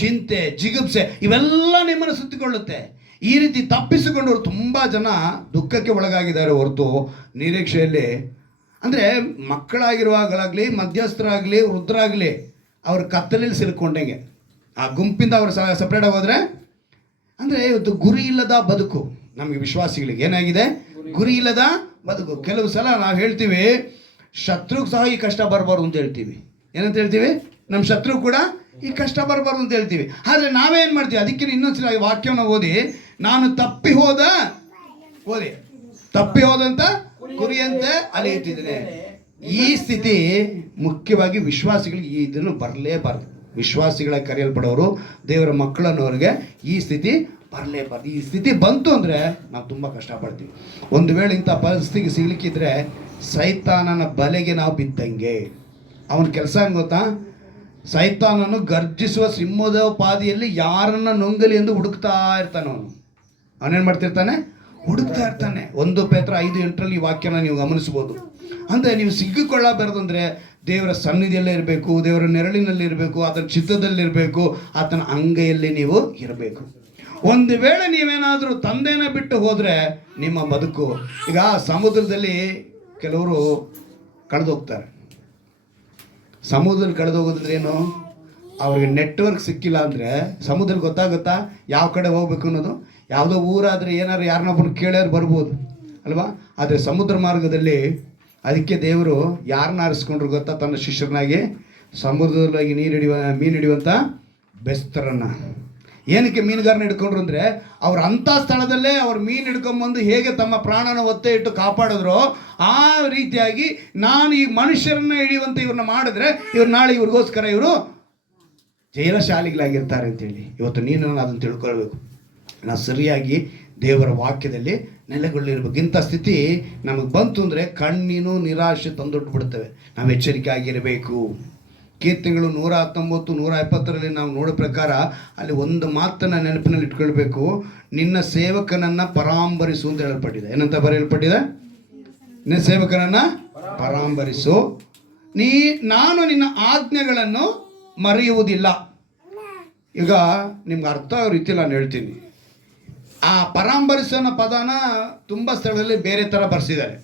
ಚಿಂತೆ, ಜಿಗುಪ್ಸೆ ಇವೆಲ್ಲ ನಿಮ್ಮನ್ನು ಸುತ್ತಿಕೊಳ್ಳುತ್ತೆ. ಈ ರೀತಿ ತಪ್ಪಿಸಿಕೊಂಡವರು ತುಂಬ ಜನ ದುಃಖಕ್ಕೆ ಒಳಗಾಗಿದ್ದಾರೆ ಹೊರತು ನಿರೀಕ್ಷೆಯಲ್ಲಿ. ಅಂದರೆ ಮಕ್ಕಳಾಗಿರುವಾಗಲಾಗಲಿ, ಮಧ್ಯಸ್ಥರಾಗಲಿ, ವೃದ್ಧರಾಗಲಿ, ಅವ್ರ ಕತ್ತಲಲ್ಲಿ ಸಿಲುಕೊಂಡಂಗೆ. ಆ ಗುಂಪಿಂದ ಅವರು ಸಪ್ರೇಟಾಗಿ ಹೋದರೆ ಅಂದರೆ ಇವತ್ತು ಗುರಿ ಇಲ್ಲದ ಬದುಕು ನಮಗೆ ವಿಶ್ವಾಸಿಗಳಿಗೆ ಏನಾಗಿದೆ? ಗುರಿ ಇಲ್ಲದ ಬದುಕು. ಕೆಲವು ಸಲ ನಾವು ಹೇಳ್ತೀವಿ, ಶತ್ರುಗೆ ಸಹ ಈ ಕಷ್ಟ ಬರಬಾರ್ದು ಅಂತ ಹೇಳ್ತೀವಿ. ಏನಂತ ಹೇಳ್ತೀವಿ? ನಮ್ಮ ಶತ್ರು ಕೂಡ ಈ ಕಷ್ಟ ಬರಬಾರ್ದು ಅಂತ ಹೇಳ್ತೀವಿ. ಆದರೆ ನಾವೇನು ಮಾಡ್ತೀವಿ? ಅದಕ್ಕೆ ಇನ್ನೊಂದ್ಸಲ ಈ ವಾಕ್ಯವನ್ನು ಓದಿ, ನಾನು ತಪ್ಪಿ ಹೋದಂತ ಕುರಿಯಂತೆ ಅಲಿಯುತ್ತಿದ್ದೇನೆ. ಈ ಸ್ಥಿತಿ ಮುಖ್ಯವಾಗಿ ವಿಶ್ವಾಸಿಗಳಿಗೆ ಇದನ್ನು ಬರಲೇಬಾರ್ದು. ವಿಶ್ವಾಸಿಗಳಾಗಿ ಕರೆಯಲ್ಪಡೋರು, ದೇವರ ಮಕ್ಕಳನ್ನೋರಿಗೆ ಈ ಸ್ಥಿತಿ ಬರಲೇಬಾರ್ದು. ಈ ಸ್ಥಿತಿ ಬಂತು ಅಂದರೆ ನಾವು ತುಂಬ ಕಷ್ಟಪಡ್ತೀವಿ. ಒಂದು ವೇಳೆ ಇಂಥ ಪರಿಸ್ಥಿತಿಗೆ ಸಿಗ್ಲಿಕ್ಕಿದ್ರೆ ಸೈತಾನನ ಬಲೆಗೆ ನಾವು ಬಿದ್ದಂಗೆ. ಅವನ ಕೆಲಸ ಏನು ಗೊತ್ತಾ? ಸೈತಾನನು ಗರ್ಜಿಸುವ ಸಿಂಹೋಪದಿಯಲ್ಲಿ ಯಾರನ್ನ ನುಂಗಲಿ ಎಂದು ಹುಡುಕ್ತಾ ಇರ್ತಾನೆ. ಅವನೇನು ಮಾಡ್ತಿರ್ತಾನೆ? ಹುಡುಕ್ತಾ ಇರ್ತಾನೆ. 1 ಪೇತ್ರ 5:8 ಈ ವಾಕ್ಯನ ನೀವು ಗಮನಿಸ್ಬೋದು. ಅಂದರೆ ನೀವು ಸಿಗ್ಗಿಕೊಳ್ಳಬಾರದು ಅಂದರೆ ದೇವರ ಸನ್ನಿಧಿಯಲ್ಲೇ ಇರಬೇಕು, ದೇವರ ನೆರಳಿನಲ್ಲಿ ಇರಬೇಕು, ಆತನ ಚಿತ್ತದಲ್ಲಿರಬೇಕು, ಆತನ ಅಂಗೈಯಲ್ಲಿ ನೀವು ಇರಬೇಕು. ಒಂದು ವೇಳೆ ನೀವೇನಾದರೂ ತಂದೆನ ಬಿಟ್ಟು ಹೋದರೆ ನಿಮ್ಮ ಬದುಕು, ಈಗ ಸಮುದ್ರದಲ್ಲಿ ಕೆಲವರು ಕಳೆದೋಗ್ತಾರೆ. ಸಮುದ್ರದಲ್ಲಿ ಕಳೆದೋಗೋದಂದ್ರೆ ಏನು? ಅವ್ರಿಗೆ ನೆಟ್ವರ್ಕ್ ಸಿಕ್ಕಿಲ್ಲ ಅಂದರೆ ಸಮುದ್ರಕ್ಕೆ ಗೊತ್ತಾಗುತ್ತಾ ಯಾವ ಕಡೆ ಹೋಗ್ಬೇಕು ಅನ್ನೋದು? ಯಾವುದೋ ಊರಾದರೆ ಏನಾದ್ರು ಯಾರನ್ನೊಬ್ಬರು ಕೇಳ್ಯಾರು ಬರ್ಬೋದು ಅಲ್ವಾ? ಆದರೆ ಸಮುದ್ರ ಮಾರ್ಗದಲ್ಲಿ ಅದಕ್ಕೆ ದೇವರು ಯಾರನ್ನ ಆರಿಸ್ಕೊಂಡ್ರು ಗೊತ್ತಾ? ತನ್ನ ಶಿಷ್ಯರನ್ನಾಗಿ ಸಮುದ್ರದಲ್ಲಿ ಮೀನು ಹಿಡಿಯುವಂಥ ಬೆಸ್ತರನ್ನ. ಏನಕ್ಕೆ ಮೀನುಗಾರನ ಹಿಡ್ಕೊಂಡ್ರು ಅಂದರೆ ಅವ್ರು ಅಂಥ ಸ್ಥಳದಲ್ಲೇ ಅವ್ರು ಮೀನು ಹಿಡ್ಕೊಂಬಂದು ಹೇಗೆ ತಮ್ಮ ಪ್ರಾಣನ ಒತ್ತೆ ಇಟ್ಟು ಕಾಪಾಡಿದ್ರು ಆ ರೀತಿಯಾಗಿ ನಾನು ಈ ಮನುಷ್ಯರನ್ನ ಹಿಡಿಯುವಂಥ ಇವ್ರನ್ನ ಮಾಡಿದ್ರೆ ಇವ್ರು ನಾಳೆ ಇವ್ರಿಗೋಸ್ಕರ ಇವರು ಜೈಲಶಾಲಿಗಳಾಗಿರ್ತಾರೆ ಅಂತೇಳಿ. ಇವತ್ತು ನೀನು ಅದನ್ನು ತಿಳ್ಕೊಳ್ಬೇಕು. ನಾವು ಸರಿಯಾಗಿ ದೇವರ ವಾಕ್ಯದಲ್ಲಿ ನೆಲೆಗೊಳ್ಳಿರ್ಬೇಕು. ಇಂಥ ಸ್ಥಿತಿ ನಮಗೆ ಬಂತು ಅಂದರೆ ಕಣ್ಣೀನು ನಿರಾಶೆ ತಂದೊಟ್ಟು ಬಿಡ್ತವೆ. ನಾವು ಎಚ್ಚರಿಕೆ ಆಗಿರಬೇಕು. ಕೀರ್ತನೆಗಳು 119, 120ರಲ್ಲಿ ನಾವು ನೋಡೋ ಪ್ರಕಾರ ಅಲ್ಲಿ ಒಂದು ಮಾತನ್ನು ನೆನಪಿನಲ್ಲಿ ಇಟ್ಕೊಳ್ಬೇಕು. ನಿನ್ನ ಸೇವಕನನ್ನು ಪರಾಂಬರಿಸು ಅಂತ ಹೇಳಲ್ಪಟ್ಟಿದೆ. ಏನಂತ ಬರೆಯಲ್ಪಟ್ಟಿದೆ? ನಿನ್ನ ಸೇವಕನನ್ನು ಪರಾಂಬರಿಸು, ನಾನು ನಿನ್ನ ಆಜ್ಞೆಗಳನ್ನು ಮರೆಯುವುದಿಲ್ಲ. ಈಗ ನಿಮ್ಗೆ ಅರ್ಥ ಆಗೋ ರೀತಿ ನಾನು ಹೇಳ್ತೀನಿ. ಆ ಪರಾಂಬರಿಸೋ ಅನ್ನೋ ಪದನ ತುಂಬ ಸ್ಥಳದಲ್ಲಿ ಬೇರೆ ಥರ ಬರ್ಸಿದ್ದಾರೆ.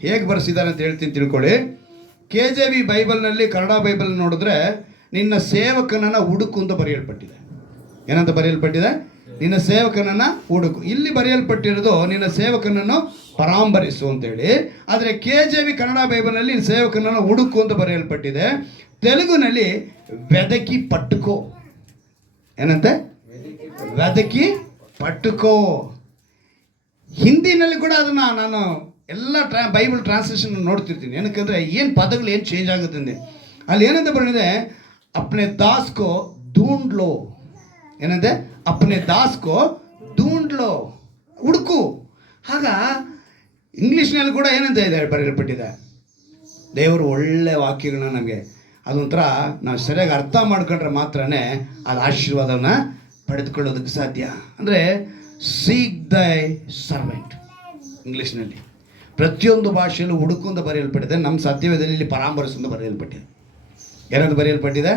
ಹೇಗೆ ಬರ್ಸಿದ್ದಾರೆ ಅಂತ ಹೇಳ್ತೀನಿ, ತಿಳ್ಕೊಳ್ಳಿ. KJV ಬೈಬಲ್ನಲ್ಲಿ, ಕನ್ನಡ ಬೈಬಲ್ ನೋಡಿದ್ರೆ ನಿನ್ನ ಸೇವಕನನ್ನು ಹುಡುಕು ಅಂತ ಬರೆಯಲ್ಪಟ್ಟಿದೆ. ಏನಂತ ಬರೆಯಲ್ಪಟ್ಟಿದೆ? ನಿನ್ನ ಸೇವಕನನ್ನು ಹುಡುಕು. ಇಲ್ಲಿ ಬರೆಯಲ್ಪಟ್ಟಿರೋದು ನಿನ್ನ ಸೇವಕನನ್ನು ಪರಾಂಬರಿಸು ಅಂತೇಳಿ. ಆದರೆ KJV ಕನ್ನಡ ಬೈಬಲ್ನಲ್ಲಿ ನಿನ್ನ ಸೇವಕನನ್ನು ಹುಡುಕು ಅಂತ ಬರೆಯಲ್ಪಟ್ಟಿದೆ. ತೆಲುಗುನಲ್ಲಿ వెదకి పట్టుకೋ. ಏನಂತೆ? వెదకి ಪಟ್ಟುಕೋ. ಹಿಂದಿನಲ್ಲಿ ಕೂಡ ಅದನ್ನು ನಾನು ಎಲ್ಲ ಬೈಬಲ್ ಟ್ರಾನ್ಸ್ಲೇಷನ್ ನೋಡ್ತಿರ್ತೀನಿ. ಏನಕ್ಕಂದರೆ ಏನು ಪದಗಳು ಏನು ಚೇಂಜ್ ಆಗುತ್ತೆ ಅಂದರೆ ಅಲ್ಲಿ ಏನಂತ ಬರೆದಿದೆ? ಅಪ್ನೆ ದಾಸ್ಕೋ ಢೂಂಡ್ಲೋ. ಏನಂತೆ? ಅಪ್ನೆ ದಾಸ್ಕೋ ಢೂಂಡ್ಲೋ, ಹುಡುಕು. ಆಗ ಇಂಗ್ಲೀಷ್ನಲ್ಲಿ ಕೂಡ ಏನಂತ ಇದೆ ಬರೆಯಲ್ಪಟ್ಟಿದೆ? ದೇವರು ಒಳ್ಳೆ ವಾಕ್ಯಗಳನ್ನ ನಮಗೆ ಅದೊಂಥರ ನಾವು ಸರಿಯಾಗಿ ಅರ್ಥ ಮಾಡ್ಕೊಂಡ್ರೆ ಮಾತ್ರನೇ ಅದು ಆಶೀರ್ವಾದವನ್ನು ಪಡೆದುಕೊಳ್ಳೋದಕ್ಕೆ ಸಾಧ್ಯ. ಅಂದರೆ ಸೀಕ್ ದೈ ಸರ್ವೆಂಟ್ ಇಂಗ್ಲೀಷ್ನಲ್ಲಿ. ಪ್ರತಿಯೊಂದು ಭಾಷೆಯಲ್ಲೂ ಹುಡುಕು ಅಂತ ಬರೆಯಲ್ಪಟ್ಟಿದೆ. ನಮ್ಮ ಸತ್ಯವೇದದಲ್ಲಿ ಇಲ್ಲಿ ಪರಾಂಬರಿಸು ಅಂತ ಬರೆಯಲ್ಪಟ್ಟಿದೆ. ಏನಂತ ಬರೆಯಲ್ಪಟ್ಟಿದೆ?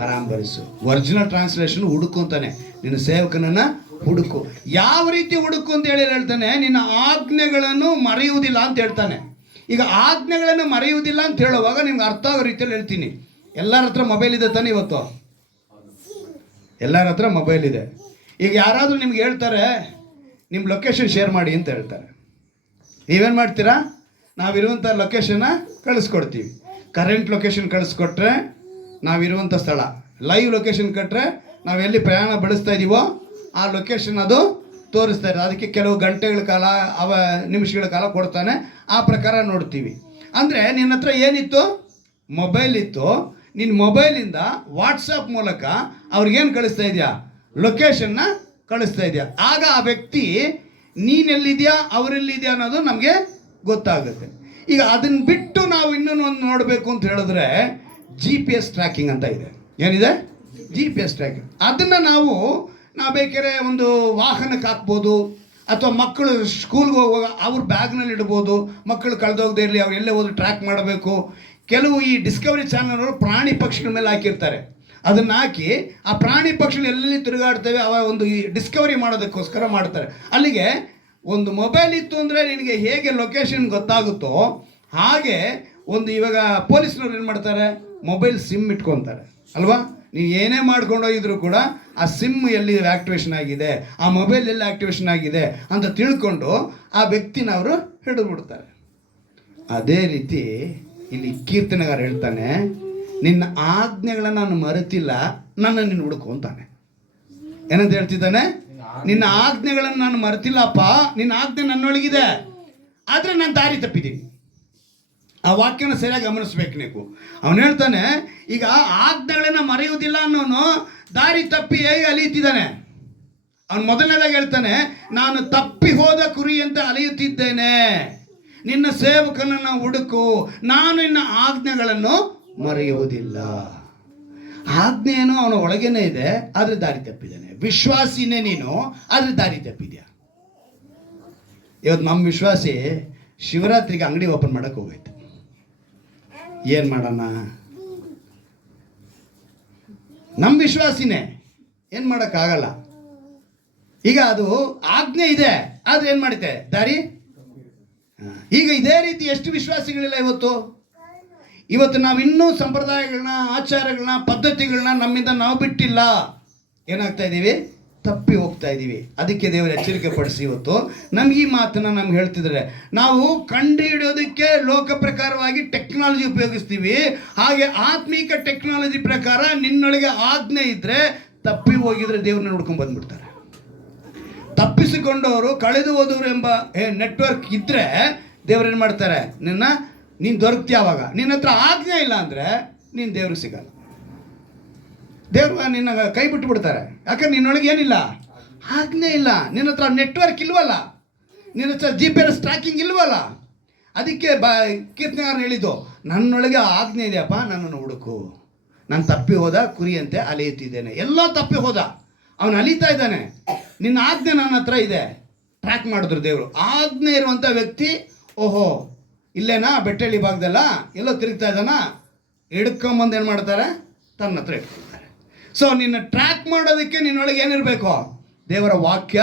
ಪರಾಂಬರಿಸು. ಒರಿಜಿನಲ್ ಟ್ರಾನ್ಸ್ಲೇಷನ್ ಹುಡುಕು ಅಂತಾನೆ. ನಿನ್ನ ಸೇವಕನನ್ನು ಹುಡುಕು. ಯಾವ ರೀತಿ ಹುಡುಕು ಅಂತ ಹೇಳ್ತಾನೆ? ನಿನ್ನ ಆಜ್ಞೆಗಳನ್ನು ಮರೆಯುವುದಿಲ್ಲ ಅಂತ ಹೇಳ್ತಾನೆ. ಈಗ ಆಜ್ಞೆಗಳನ್ನು ಮರೆಯುವುದಿಲ್ಲ ಅಂತ ಹೇಳುವಾಗ ನಿಮ್ಗೆ ಅರ್ಥ ಆಗೋ ರೀತಿಯಲ್ಲಿ ಹೇಳ್ತೀನಿ. ಎಲ್ಲರ ಹತ್ರ ಮೊಬೈಲ್ ಇದೆ ತಾನೆ ಇವತ್ತು? ಎಲ್ಲರ ಹತ್ರ ಮೊಬೈಲ್ ಇದೆ. ಈಗ ಯಾರಾದರೂ ನಿಮ್ಗೆ ಹೇಳ್ತಾರೆ ನಿಮ್ಮ ಲೊಕೇಶನ್ ಶೇರ್ ಮಾಡಿ ಅಂತ ಹೇಳ್ತಾರೆ. ನೀವೇನು ಮಾಡ್ತೀರಾ? ನಾವಿರುವಂಥ ಲೊಕೇಶನ್ನ ಕಳಿಸ್ಕೊಡ್ತೀವಿ. ಕರೆಂಟ್ ಲೊಕೇಶನ್ ಕಳಿಸ್ಕೊಟ್ರೆ ನಾವಿರುವಂಥ ಸ್ಥಳ, ಲೈವ್ ಲೊಕೇಶನ್ ಕೊಟ್ಟರೆ ನಾವು ಎಲ್ಲಿ ಪ್ರಯಾಣ ಬೆಳೆಸ್ತಾ ಇದ್ದೀವೋ ಆ ಲೊಕೇಶನ್ ಅದು ತೋರಿಸ್ತಾ ಇರೋದು. ಅದಕ್ಕೆ ಕೆಲವು ಗಂಟೆಗಳ ಕಾಲ ನಿಮಿಷಗಳ ಕಾಲ ಕೊಡ್ತಾನೆ. ಆ ಪ್ರಕಾರ ನೋಡ್ತೀವಿ. ಅಂದರೆ ನಿನ್ನ ಹತ್ರ ಏನಿತ್ತು? ಮೊಬೈಲ್ ಇತ್ತು. ನಿನ್ನ ಮೊಬೈಲಿಂದ ವಾಟ್ಸಪ್ ಮೂಲಕ ಅವ್ರಿಗೇನು ಕಳಿಸ್ತಾ ಇದೆಯಾ? ಲೊಕೇಶನ್ನ ಕಳಿಸ್ತಾ ಇದೆಯಾ. ಆಗ ಆ ವ್ಯಕ್ತಿ ನೀನೆಲ್ಲಿದೆಯಾ ಅವರೆಲ್ಲಿದೆಯಾ ಅನ್ನೋದು ನಮಗೆ ಗೊತ್ತಾಗುತ್ತೆ. ಈಗ ಅದನ್ನು ಬಿಟ್ಟು ನಾವು ಇನ್ನೊಂದು ನೋಡಬೇಕು ಅಂತ ಹೇಳಿದ್ರೆ GPS ಟ್ರ್ಯಾಕಿಂಗ್ ಅಂತ ಇದೆ. ಏನಿದೆ? GPS tracking. ಅದನ್ನು ನಾವು ಬೇಕಾದ್ರೆ ಒಂದು ವಾಹನಕ್ಕೆ ಹಾಕ್ಬೋದು, ಅಥವಾ ಮಕ್ಕಳು ಸ್ಕೂಲ್ಗೆ ಹೋಗುವಾಗ ಅವ್ರ ಬ್ಯಾಗ್ನಲ್ಲಿ ಇಡ್ಬೋದು. ಮಕ್ಕಳು ಕಳೆದೋಗದೇ ಇರಲಿ, ಅವ್ರು ಎಲ್ಲೇ ಹೋದ್ರು ಟ್ರ್ಯಾಕ್ ಮಾಡಬೇಕು. ಕೆಲವು ಈ ಡಿಸ್ಕವರಿ ಚಾನಲ್ನವರು ಪ್ರಾಣಿ ಪಕ್ಷಿಗಳ ಮೇಲೆ ಹಾಕಿರ್ತಾರೆ. ಅದನ್ನು ಹಾಕಿ ಆ ಪ್ರಾಣಿ ಪಕ್ಷಿಗಳು ಎಲ್ಲೆಲ್ಲಿ ತಿರುಗಾಡ್ತವೆ ಅವ ಒಂದು ಈ ಡಿಸ್ಕವರಿ ಮಾಡೋದಕ್ಕೋಸ್ಕರ ಮಾಡ್ತಾರೆ. ಅಲ್ಲಿಗೆ ಒಂದು ಮೊಬೈಲ್ ಇತ್ತು ಅಂದರೆ ನಿನಗೆ ಹೇಗೆ ಲೊಕೇಶನ್ ಗೊತ್ತಾಗುತ್ತೋ ಹಾಗೆ ಒಂದು ಇವಾಗ ಪೊಲೀಸ್ನವ್ರು ಏನು ಮಾಡ್ತಾರೆ? ಮೊಬೈಲ್ ಸಿಮ್ ಇಟ್ಕೊತಾರೆ ಅಲ್ವಾ? ನೀವು ಏನೇ ಮಾಡ್ಕೊಂಡೋಗಿದ್ರು ಕೂಡ ಆ ಸಿಮ್ ಎಲ್ಲಿ ಆ್ಯಕ್ಟಿವೇಶನ್ ಆಗಿದೆ, ಆ ಮೊಬೈಲ್ ಎಲ್ಲಿ ಆ್ಯಕ್ಟಿವೇಶನ್ ಆಗಿದೆ ಅಂತ ತಿಳ್ಕೊಂಡು ಆ ವ್ಯಕ್ತಿನ ಅವರು ಹಿಡಿದ್ಬಿಡ್ತಾರೆ. ಅದೇ ರೀತಿ ಇಲ್ಲಿ ಕೀರ್ತನೆಗಾರ ಹೇಳ್ತಾನೆ, ನಿನ್ನ ಆಜ್ಞೆಗಳನ್ನು ನಾನು ಮರೆತಿಲ್ಲ, ನನ್ನನ್ನು ಹುಡುಕು ಅಂತಾನೆ. ಏನಂತ ಹೇಳ್ತಿದ್ದಾನೆ? ನಿನ್ನ ಆಜ್ಞೆಗಳನ್ನು ನಾನು ಮರೆತಿಲ್ಲಪ್ಪ, ನಿನ್ನ ಆಜ್ಞೆ ನನ್ನೊಳಗಿದೆ, ಆದರೆ ನಾನು ದಾರಿ ತಪ್ಪಿದ್ದೀನಿ. ಆ ವಾಕ್ಯನ ಸರಿಯಾಗಿ ಗಮನಿಸ್ಬೇಕು ನೀವು. ಅವನು ಹೇಳ್ತಾನೆ, ಈಗ ಆಜ್ಞೆಗಳನ್ನು ಮರೆಯುವುದಿಲ್ಲ ಅನ್ನೋನು ದಾರಿ ತಪ್ಪಿ ಹೇಗೆ ಅಲಿಯುತ್ತಿದ್ದಾನೆ. ಅವನು ಮೊದಲನೇದಾಗಿ ಹೇಳ್ತಾನೆ, ನಾನು ತಪ್ಪಿ ಹೋದ ಕುರಿಯಂತೆ ಅಲಿಯುತ್ತಿದ್ದೇನೆ, ನಿನ್ನ ಸೇವಕನನ್ನು ಹುಡುಕು, ನಾನು ನಿನ್ನ ಆಜ್ಞೆಗಳನ್ನು ಮರೆಯುವುದಿಲ್ಲ. ಆಜ್ಞೆಯನ್ನು ಅವನ ಒಳಗೇನೆ ಇದೆ, ಆದರೆ ದಾರಿ ತಪ್ಪಿದ್ದಾನೆ. ವಿಶ್ವಾಸಿನೇ ನೀನು, ಆದರೆ ದಾರಿ ತಪ್ಪಿದ್ಯಾ. ಇವತ್ತು ನಮ್ಮ ವಿಶ್ವಾಸಿ ಶಿವರಾತ್ರಿಗೆ ಅಂಗಡಿ ಓಪನ್ ಮಾಡೋಕ್ಕೆ ಹೋಗೈತೆ. ಏನು ಮಾಡೋಣ? ನಮ್ಮ ವಿಶ್ವಾಸಿನೇ, ಏನು ಮಾಡೋಕ್ಕಾಗಲ್ಲ. ಈಗ ಅದು ಆಜ್ಞೆ ಇದೆ, ಆದರೆ ಏನು ಮಾಡುತ್ತೆ? ದಾರಿ ಈಗ ಇದೇ ರೀತಿ ಎಷ್ಟು ವಿಶ್ವಾಸಿಗಳಿಲ್ಲ ಇವತ್ತು. ಇವತ್ತು ನಾವಿನ್ನೂ ಸಂಪ್ರದಾಯಗಳನ್ನ, ಆಚಾರಗಳನ್ನ, ಪದ್ಧತಿಗಳನ್ನ ನಮ್ಮಿಂದ ನಾವು ಬಿಟ್ಟಿಲ್ಲ. ಏನಾಗ್ತಾ ಇದ್ದೀವಿ? ತಪ್ಪಿ ಹೋಗ್ತಾ ಇದ್ದೀವಿ. ಅದಕ್ಕೆ ದೇವರು ಎಚ್ಚರಿಕೆ ಪಡಿಸಿ ಇವತ್ತು ನಮ್ಗೆ ಈ ಮಾತನ್ನು ನಮ್ಗೆ ಹೇಳ್ತಿದ್ದಾರೆ. ನಾವು ಕಂಡುಹಿಡಿಯೋದಕ್ಕೆ ಲೋಕ ಪ್ರಕಾರವಾಗಿ ಟೆಕ್ನಾಲಜಿ ಉಪಯೋಗಿಸ್ತೀವಿ. ಹಾಗೆ ಆತ್ಮೀಕ ಟೆಕ್ನಾಲಜಿ ಪ್ರಕಾರ ನಿನ್ನೊಳಗೆ ಆಜ್ಞೆ ಇದ್ದರೆ ತಪ್ಪಿ ಹೋಗಿದ್ರೆ ದೇವ್ರನ್ನ ನೋಡ್ಕೊಂಡು ಬಂದ್ಬಿಡ್ತಾರೆ. ತಪ್ಪಿಸಿಕೊಂಡವರು, ಕಳೆದು ಹೋದವರು ಎಂಬ ನೆಟ್ವರ್ಕ್ ಇದ್ದರೆ ದೇವ್ರೇನು ಮಾಡ್ತಾರೆ? ನೀನು ದೊರಕ್ತೀಯಾವಾಗ. ನಿನ್ನ ಹತ್ರ ಆಜ್ಞೆ ಇಲ್ಲ ಅಂದರೆ ನೀನು ದೇವ್ರಿಗೆ ಸಿಗಲ್ಲ. ದೇವ್ರು ನಿನ್ನ ಕೈ ಬಿಟ್ಬಿಡ್ತಾರೆ. ಯಾಕಂದ್ರೆ ನಿನ್ನೊಳಗೆ ಏನಿಲ್ಲ? ಆಜ್ಞೆ ಇಲ್ಲ. ನಿನ್ನ ಹತ್ರ ನೆಟ್ವರ್ಕ್ ಇಲ್ವಲ್ಲ, ನಿನ್ನ ಹತ್ರ GPS ಟ್ರ್ಯಾಕಿಂಗ್ ಇಲ್ವಲ್ಲ. ಅದಕ್ಕೆ ಕೀರ್ತನೆಗಾರ ಹೇಳಿದ್ದು, ನನ್ನೊಳಗೆ ಆಜ್ಞೆ ಇದೆಯಪ್ಪ, ನನ್ನನ್ನು ಹುಡುಕು. ನಾನು ತಪ್ಪಿ ಹೋದ ಕುರಿಯಂತೆ ಅಲೆಯುತ್ತಿದ್ದೇನೆ. ಎಲ್ಲ ತಪ್ಪಿ ಹೋದ, ಅವನು ಅಲಿತಾ ಇದ್ದಾನೆ. ನಿನ್ನ ಆಜ್ಞೆ ನನ್ನ ಹತ್ರ ಇದೆ. ಟ್ರ್ಯಾಕ್ ಮಾಡಿದ್ರು ದೇವರು. ಆಜ್ಞೆ ಇರುವಂಥ ವ್ಯಕ್ತಿ, ಓಹೋ ಇಲ್ಲೇನಾ ಬೆಟ್ಟಳ್ಳಿ ಭಾಗದಲ್ಲ, ಎಲ್ಲೋ ತಿರುಗ್ತಾ ಇದ್ದಾನ, ಹಿಡ್ಕೊಂಬಂದು ಏನು ಮಾಡ್ತಾರೆ? ತನ್ನ ಹತ್ರ ಇಟ್ಕೊಳ್ತಾರೆ. ಸೊ ನಿನ್ನ ಟ್ರ್ಯಾಕ್ ಮಾಡೋದಕ್ಕೆ ನಿನ್ನೊಳಗೆ ಏನಿರಬೇಕು? ದೇವರ ವಾಕ್ಯ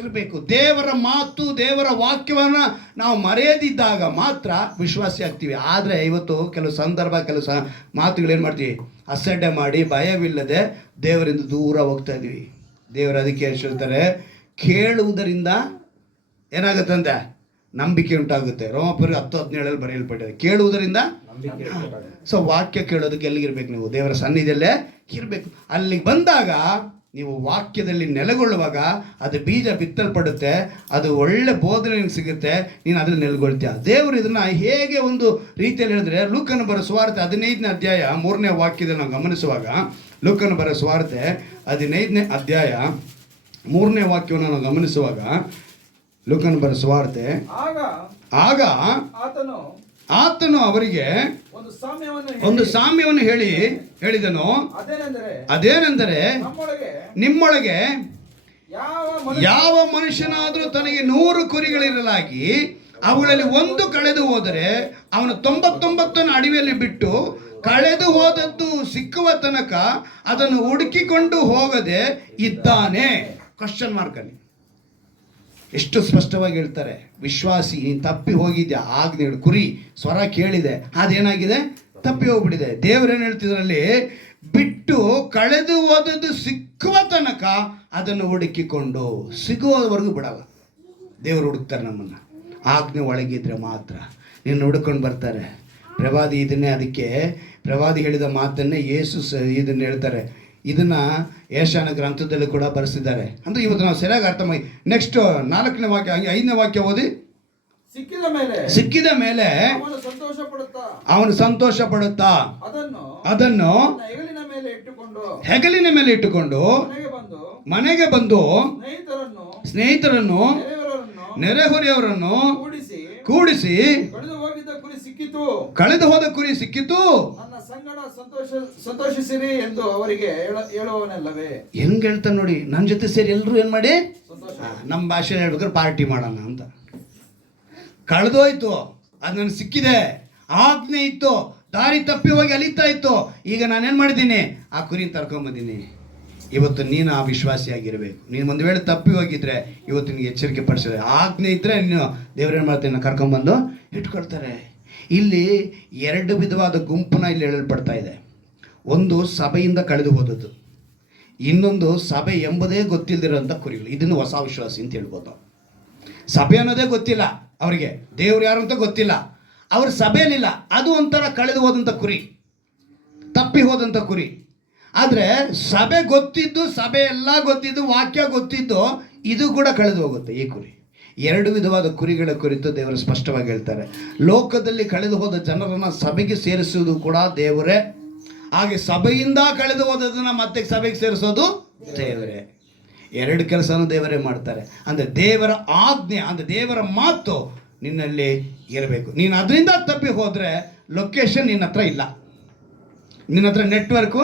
ಇರಬೇಕು. ದೇವರ ಮಾತು, ದೇವರ ವಾಕ್ಯವನ್ನು ನಾವು ಮರೆಯದಿದ್ದಾಗ ಮಾತ್ರ ವಿಶ್ವಾಸಿ ಆಗ್ತೀವಿ. ಆದರೆ ಇವತ್ತು ಕೆಲವು ಸಂದರ್ಭ, ಕೆಲವು ಮಾತುಗಳೇನು ಮಾಡ್ತೀವಿ? ಅಸಡ್ಡೆ ಮಾಡಿ ಭಯವಿಲ್ಲದೆ ದೇವರಿಂದ ದೂರ ಹೋಗ್ತಾ ಇದ್ದೀವಿ. ದೇವರು ಅದಕ್ಕೆ ಹೇಳ್ತಾರೆ, ಕೇಳುವುದರಿಂದ ಏನಾಗುತ್ತಂತೆ? ನಂಬಿಕೆ ಉಂಟಾಗುತ್ತೆ. ರೋಮಾಪುರ 10:17 ಬರೆಯಲ್ಪಟ್ಟಿದೆ, ಕೇಳುವುದರಿಂದ. ಸೊ ವಾಕ್ಯ ಕೇಳೋದಕ್ಕೆ ಎಲ್ಲಿಗಿರ್ಬೇಕು? ನೀವು ದೇವರ ಸನ್ನಿಧಿಯಲ್ಲೇ ಇರಬೇಕು. ಅಲ್ಲಿಗೆ ಬಂದಾಗ ನೀವು ವಾಕ್ಯದಲ್ಲಿ ನೆಲೆಗೊಳ್ಳುವಾಗ ಅದು ಬೀಜ ಬಿತ್ತಲ್ಪಡುತ್ತೆ, ಅದು ಒಳ್ಳೆ ಬೋಧನೆ ಸಿಗುತ್ತೆ, ನೀನು ಅದ್ರಲ್ಲಿ ನೆಲೆಗೊಳ್ತೀಯ. ದೇವರು ಇದನ್ನು ಹೇಗೆ ಒಂದು ರೀತಿಯಲ್ಲಿ ಹೇಳಿದ್ರೆ, ಲೂಕನ ಬರೋ ಸುವಾರ್ತೆ 15ನೇ ಅಧ್ಯಾಯ 3ನೇ ವಾಕ್ಯದಲ್ಲಿ ನಾವು ಗಮನಿಸುವಾಗ, ಲೂಕನ ಬರೋ ಸುವಾರ್ತೆ 15ನೇ ಅಧ್ಯಾಯ 3ನೇ ವಾಕ್ಯವನ್ನು ನಾವು ಗಮನಿಸುವಾಗ, ಲೂಕನ ಬರೋ ಸುವಾರ್ತೆ, ಆಗ ಆತನು ಅವರಿಗೆ ಒಂದು ಸಾಮ್ಯವನ್ನು ಹೇಳಿದನು. ಅದೇನೆಂದರೆ, ನಿಮ್ಮೊಳಗೆ ಯಾವ ಮನುಷ್ಯನಾದರೂ ತನಗೆ 100 ಕುರಿಗಳಿರಲಾಗಿ ಅವುಗಳಲ್ಲಿ ಒಂದು ಕಳೆದು ಹೋದರೆ ಅವನು 99 ಅಡವಿಯಲ್ಲಿ ಬಿಟ್ಟು ಕಳೆದು ಹೋದದ್ದು ಸಿಕ್ಕುವ ತನಕ ಅದನ್ನು ಹುಡುಕಿಕೊಂಡು ಹೋಗದೆ ಇದ್ದಾನೆ. ಕ್ವಶನ್ ಮಾರ್ಕಲ್ಲಿ ಎಷ್ಟು ಸ್ಪಷ್ಟವಾಗಿ ಹೇಳ್ತಾರೆ. ವಿಶ್ವಾಸಿ, ನೀನು ತಪ್ಪಿ ಹೋಗಿದ್ಯಾ, ಆಜ್ಞೆ ಕುರಿ ಸ್ವರ ಕೇಳಿದೆ, ಅದೇನಾಗಿದೆ? ತಪ್ಪಿ ಹೋಗ್ಬಿಟ್ಟಿದೆ. ದೇವರೇನು ಹೇಳ್ತಿದ್ರಲ್ಲಿ? ಬಿಟ್ಟು ಕಳೆದು ಹೋದದ್ದು ಸಿಕ್ಕುವ ತನಕ ಅದನ್ನು ಹುಡುಕಿಕೊಂಡು, ಸಿಗುವವರೆಗೂ ಬಿಡಲ್ಲ. ದೇವರು ಹುಡುಕ್ತಾರೆ ನಮ್ಮನ್ನು. ಆಜ್ಞೆ ಒಳಗಿದ್ರೆ ಮಾತ್ರ ನೀನು ಹುಡುಕೊಂಡು ಬರ್ತಾರೆ. ಪ್ರವಾದಿ ಇದನ್ನೇ, ಅದಕ್ಕೆ ಪ್ರವಾದಿ ಹೇಳಿದ ಮಾತನ್ನೇ ಯೇಸು ಇದನ್ನು ಹೇಳ್ತಾರೆ. ಇದನ್ನು ಯೆಶಾಯನ ಗ್ರಂಥದಲ್ಲಿ ಕೂಡ ಬರೆಸಿದ್ದಾರೆ. ಅಂದರೆ ಇವತ್ತು ನಾವು ಸರಿಯಾಗಿ ಅರ್ಥ ಮಾಡಿ. ನೆಕ್ಸ್ಟ್ 4ನೇ ವಾಕ್ಯ, 5ನೇ ವಾಕ್ಯ ಓದಿ. ಸಿಕ್ಕಿದ ಮೇಲೆ ಅವನು ಸಂತೋಷ ಪಡುತ್ತಾ ಅದನ್ನು ಹೆಗಲಿನ ಮೇಲೆ ಇಟ್ಟುಕೊಂಡು ಮನೆಗೆ ಬಂದು ಸ್ನೇಹಿತರನ್ನು, ನೆರೆಹೊರೆಯವರನ್ನು ಕೂಡಿಸಿ, ಕಳೆದು ಹೋದ ಕುರಿ ಸಿಕ್ಕಿತು, ಸಂತೋಷಿಸಿರಿ ಎಂದು ಅವರಿಗೆ ಹೇಳುವವನಲ್ಲವೇ? ಹೆಂಗ್ ಹೇಳ್ತಾನೆ ನೋಡಿ. ನನ್ನ ಜೊತೆ ಸೇರಿ ಎಲ್ಲರೂ ಏನು ಮಾಡಿ, ನಮ್ಮ ಭಾಷೆಯಲ್ಲಿ ಹೇಳ್ಬೇಕಾದ್ರೆ ಪಾರ್ಟಿ ಮಾಡೋಣ ಅಂತ. ಕಳೆದೋಯ್ತು, ಅದು ನನಗೆ ಸಿಕ್ಕಿದೆ, ಆಜ್ಞೆ ಇತ್ತು, ದಾರಿ ತಪ್ಪಿ ಹೋಗಿ ಅಲಿತಾ ಇತ್ತು, ಈಗ ನಾನೇನು ಮಾಡಿದ್ದೀನಿ? ಆ ಕುರಿನ ತರ್ಕೊಂಬಂದಿನಿ. ಇವತ್ತು ನೀನು ಆ ವಿಶ್ವಾಸಿಯಾಗಿರಬೇಕು. ನೀನು ಒಂದು ವೇಳೆ ತಪ್ಪಿ ಹೋಗಿದ್ರೆ ಇವತ್ತು ನಿನಗೆ ಎಚ್ಚರಿಕೆ ಪಡಿಸಿದೆ. ಆಜ್ಞೆ ಇದ್ದರೆ ನೀನು ದೇವರೇನು ಮಾಡ್ತೀನಿ? ಕರ್ಕೊಂಬಂದು ಇಟ್ಕೊಳ್ತಾರೆ. ಇಲ್ಲಿ 2 ವಿಧವಾದ ಗುಂಪನ್ನ ಇಲ್ಲಿ ಹೇಳಲ್ಪಡ್ತಾ ಇದೆ. ಒಂದು ಸಭೆಯಿಂದ ಕಳೆದು ಹೋದದ್ದು, ಇನ್ನೊಂದು ಸಭೆ ಎಂಬುದೇ ಗೊತ್ತಿಲ್ಲದಿರೋಂಥ ಕುರಿಗಳು. ಇದನ್ನು ಹೊಸ ವಿಶ್ವಾಸಿ ಅಂತ ಹೇಳ್ಬೋದು. ಸಭೆ ಅನ್ನೋದೇ ಗೊತ್ತಿಲ್ಲ ಅವರಿಗೆ, ದೇವ್ರು ಯಾರು ಅಂತ ಗೊತ್ತಿಲ್ಲ, ಅವ್ರ ಸಭೆಯಲ್ಲಿಲ್ಲ. ಅದು ಒಂಥರ ಕಳೆದು ಹೋದಂಥ ಕುರಿ, ತಪ್ಪಿ ಹೋದಂಥ ಕುರಿ. ಆದರೆ ಸಭೆ ಗೊತ್ತಿದ್ದು, ಸಭೆ ಎಲ್ಲ ಗೊತ್ತಿದ್ದು, ವಾಕ್ಯ ಗೊತ್ತಿದ್ದು, ಇದು ಕೂಡ ಕಳೆದು ಹೋಗುತ್ತೆ ಈ ಕುರಿ. 2 ವಿಧವಾದ ಕುರಿಗಳ ಕುರಿತು ದೇವರು ಸ್ಪಷ್ಟವಾಗಿ ಹೇಳ್ತಾರೆ. ಲೋಕದಲ್ಲಿ ಕಳೆದು ಹೋದ ಜನರನ್ನು ಸಭೆಗೆ ಸೇರಿಸುವುದು ಕೂಡ ದೇವರೇ, ಹಾಗೆ ಸಭೆಯಿಂದ ಕಳೆದು ಹೋದದನ್ನು ಮತ್ತೆ ಸಭೆಗೆ ಸೇರಿಸೋದು ದೇವರೇ. 2 ಕೆಲಸನೂ ದೇವರೇ ಮಾಡ್ತಾರೆ. ಅಂದರೆ ದೇವರ ಆಜ್ಞೆ, ಅಂದರೆ ದೇವರ ಮಾತು ನಿನ್ನಲ್ಲಿ ಇರಬೇಕು. ನೀನು ಅದರಿಂದ ತಪ್ಪಿ ಹೋದರೆ ಲೊಕೇಶನ್ ನಿನ್ನ ಹತ್ರ ಇಲ್ಲ, ನಿನ್ನ ಹತ್ರ ನೆಟ್ವರ್ಕು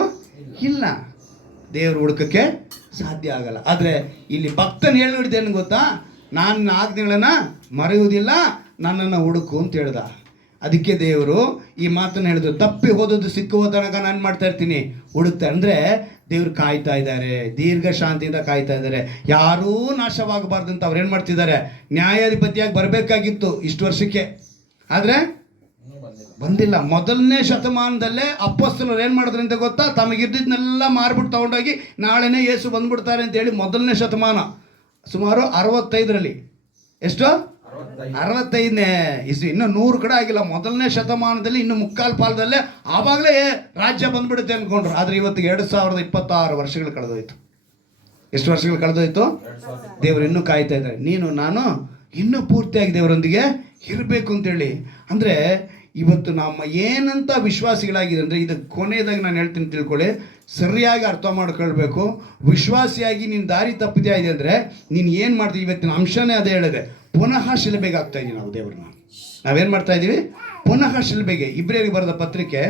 ಇಲ್ಲ, ದೇವರು ಹುಡುಕಕ್ಕೆ ಸಾಧ್ಯ ಆಗಲ್ಲ. ಆದರೆ ಇಲ್ಲಿ ಭಕ್ತನ ಹೇಳಿದ್ದೇನು ಗೊತ್ತಾ? ನಾನು ಆಜ್ಞೆಗಳನ್ನು ಮರೆಯುವುದಿಲ್ಲ, ನನ್ನನ್ನು ಹುಡುಕು ಅಂತ ಹೇಳ್ದ. ಅದಕ್ಕೆ ದೇವರು ಈ ಮಾತನ್ನು ಹೇಳಿದ್ರು, ತಪ್ಪಿ ಹೋದದ್ದು ಸಿಕ್ಕುವ ತನಕ ನಾನು ಮಾಡ್ತಾ ಇರ್ತೀನಿ ಹುಡುಕ್ತಾ. ಅಂದರೆ ದೇವ್ರು ಕಾಯ್ತಾ ಇದ್ದಾರೆ, ದೀರ್ಘ ಶಾಂತಿಯಿಂದ ಕಾಯ್ತಾ ಇದ್ದಾರೆ. ಯಾರೂ ನಾಶವಾಗಬಾರ್ದು ಅಂತ ಅವ್ರು ಏನು ಮಾಡ್ತಿದ್ದಾರೆ, ನ್ಯಾಯಾಧಿಪತಿಯಾಗಿ ಬರಬೇಕಾಗಿತ್ತು ಇಷ್ಟು ವರ್ಷಕ್ಕೆ, ಆದರೆ ಬಂದಿಲ್ಲ. ಮೊದಲನೇ ಶತಮಾನದಲ್ಲೇ ಅಪೊಸ್ತಲರು ಏನು ಮಾಡಿದ್ರು ಅಂತ ಗೊತ್ತಾ, ತಮಗಿದ್ದನ್ನೆಲ್ಲ ಮಾರ್ಬಿಟ್ಟು ತಗೊಂಡೋಗಿ ನಾಳೆನೇ ಯೇಸು ಬಂದ್ಬಿಡ್ತಾರೆ ಅಂತೇಳಿ ಮೊದಲನೇ ಶತಮಾನ ಸುಮಾರು 65ರಲ್ಲಿ, ಎಷ್ಟು 65ನೇ ಇಸ್ವಿ, ಇನ್ನೂ 100 ಕಡೆ ಆಗಿಲ್ಲ. ಮೊದಲನೇ ಶತಮಾನದಲ್ಲಿ ಇನ್ನು ಮುಕ್ಕಾಲು ಪಾಲದಲ್ಲೇ ಆವಾಗಲೇ ರಾಜ್ಯ ಬಂದ್ಬಿಡುತ್ತೆ ಅಂದ್ಕೊಂಡ್ರು. ಆದರೆ ಇವತ್ತಿಗೆ 2026 ವರ್ಷಗಳು ಕಳೆದೋಯ್ತು. ಎಷ್ಟು ವರ್ಷಗಳು ಕಳೆದೋಯ್ತು? ದೇವರು ಇನ್ನೂ ಕಾಯ್ತಾ ಇದ್ದಾರೆ. ನೀನು ನಾನು ಇನ್ನೂ ಪೂರ್ತಿಯಾಗಿ ದೇವರೊಂದಿಗೆ ಇರಬೇಕು ಅಂತೇಳಿ. ಅಂದರೆ ಇವತ್ತು ನಮ್ಮ ಏನಂತ ವಿಶ್ವಾಸಿಗಳಾಗಿದೆ ಅಂದರೆ, ಇದು ಕೊನೆಯದಾಗಿ ನಾನು ಹೇಳ್ತೀನಿ ತಿಳ್ಕೊಳ್ಳಿ, ಸರಿಯಾಗಿ ಅರ್ಥ ಮಾಡ್ಕೊಳ್ಬೇಕು. ವಿಶ್ವಾಸಿಯಾಗಿ ನೀನು ದಾರಿ ತಪ್ಪಿದೆ ಇದೆ ಅಂದರೆ ನೀನು ಏನು ಮಾಡ್ತೀವಿ? ಇವತ್ತಿನ ಅಂಶನೇ ಅದೇ ಹೇಳಿದೆ, ಪುನಃ ಶಿಲುಬೆಗೆ ಆಗ್ತಾ ಇದ್ದೀವಿ ನಾವು ದೇವ್ರನ್ನ. ನಾವೇನು ಮಾಡ್ತಾ ಇದ್ದೀವಿ? ಪುನಃ ಶಿಲುಬೆಗೆ. ಇಬ್ರಿಯರಿಗೆ ಬರೆದ ಪತ್ರಿಕೆ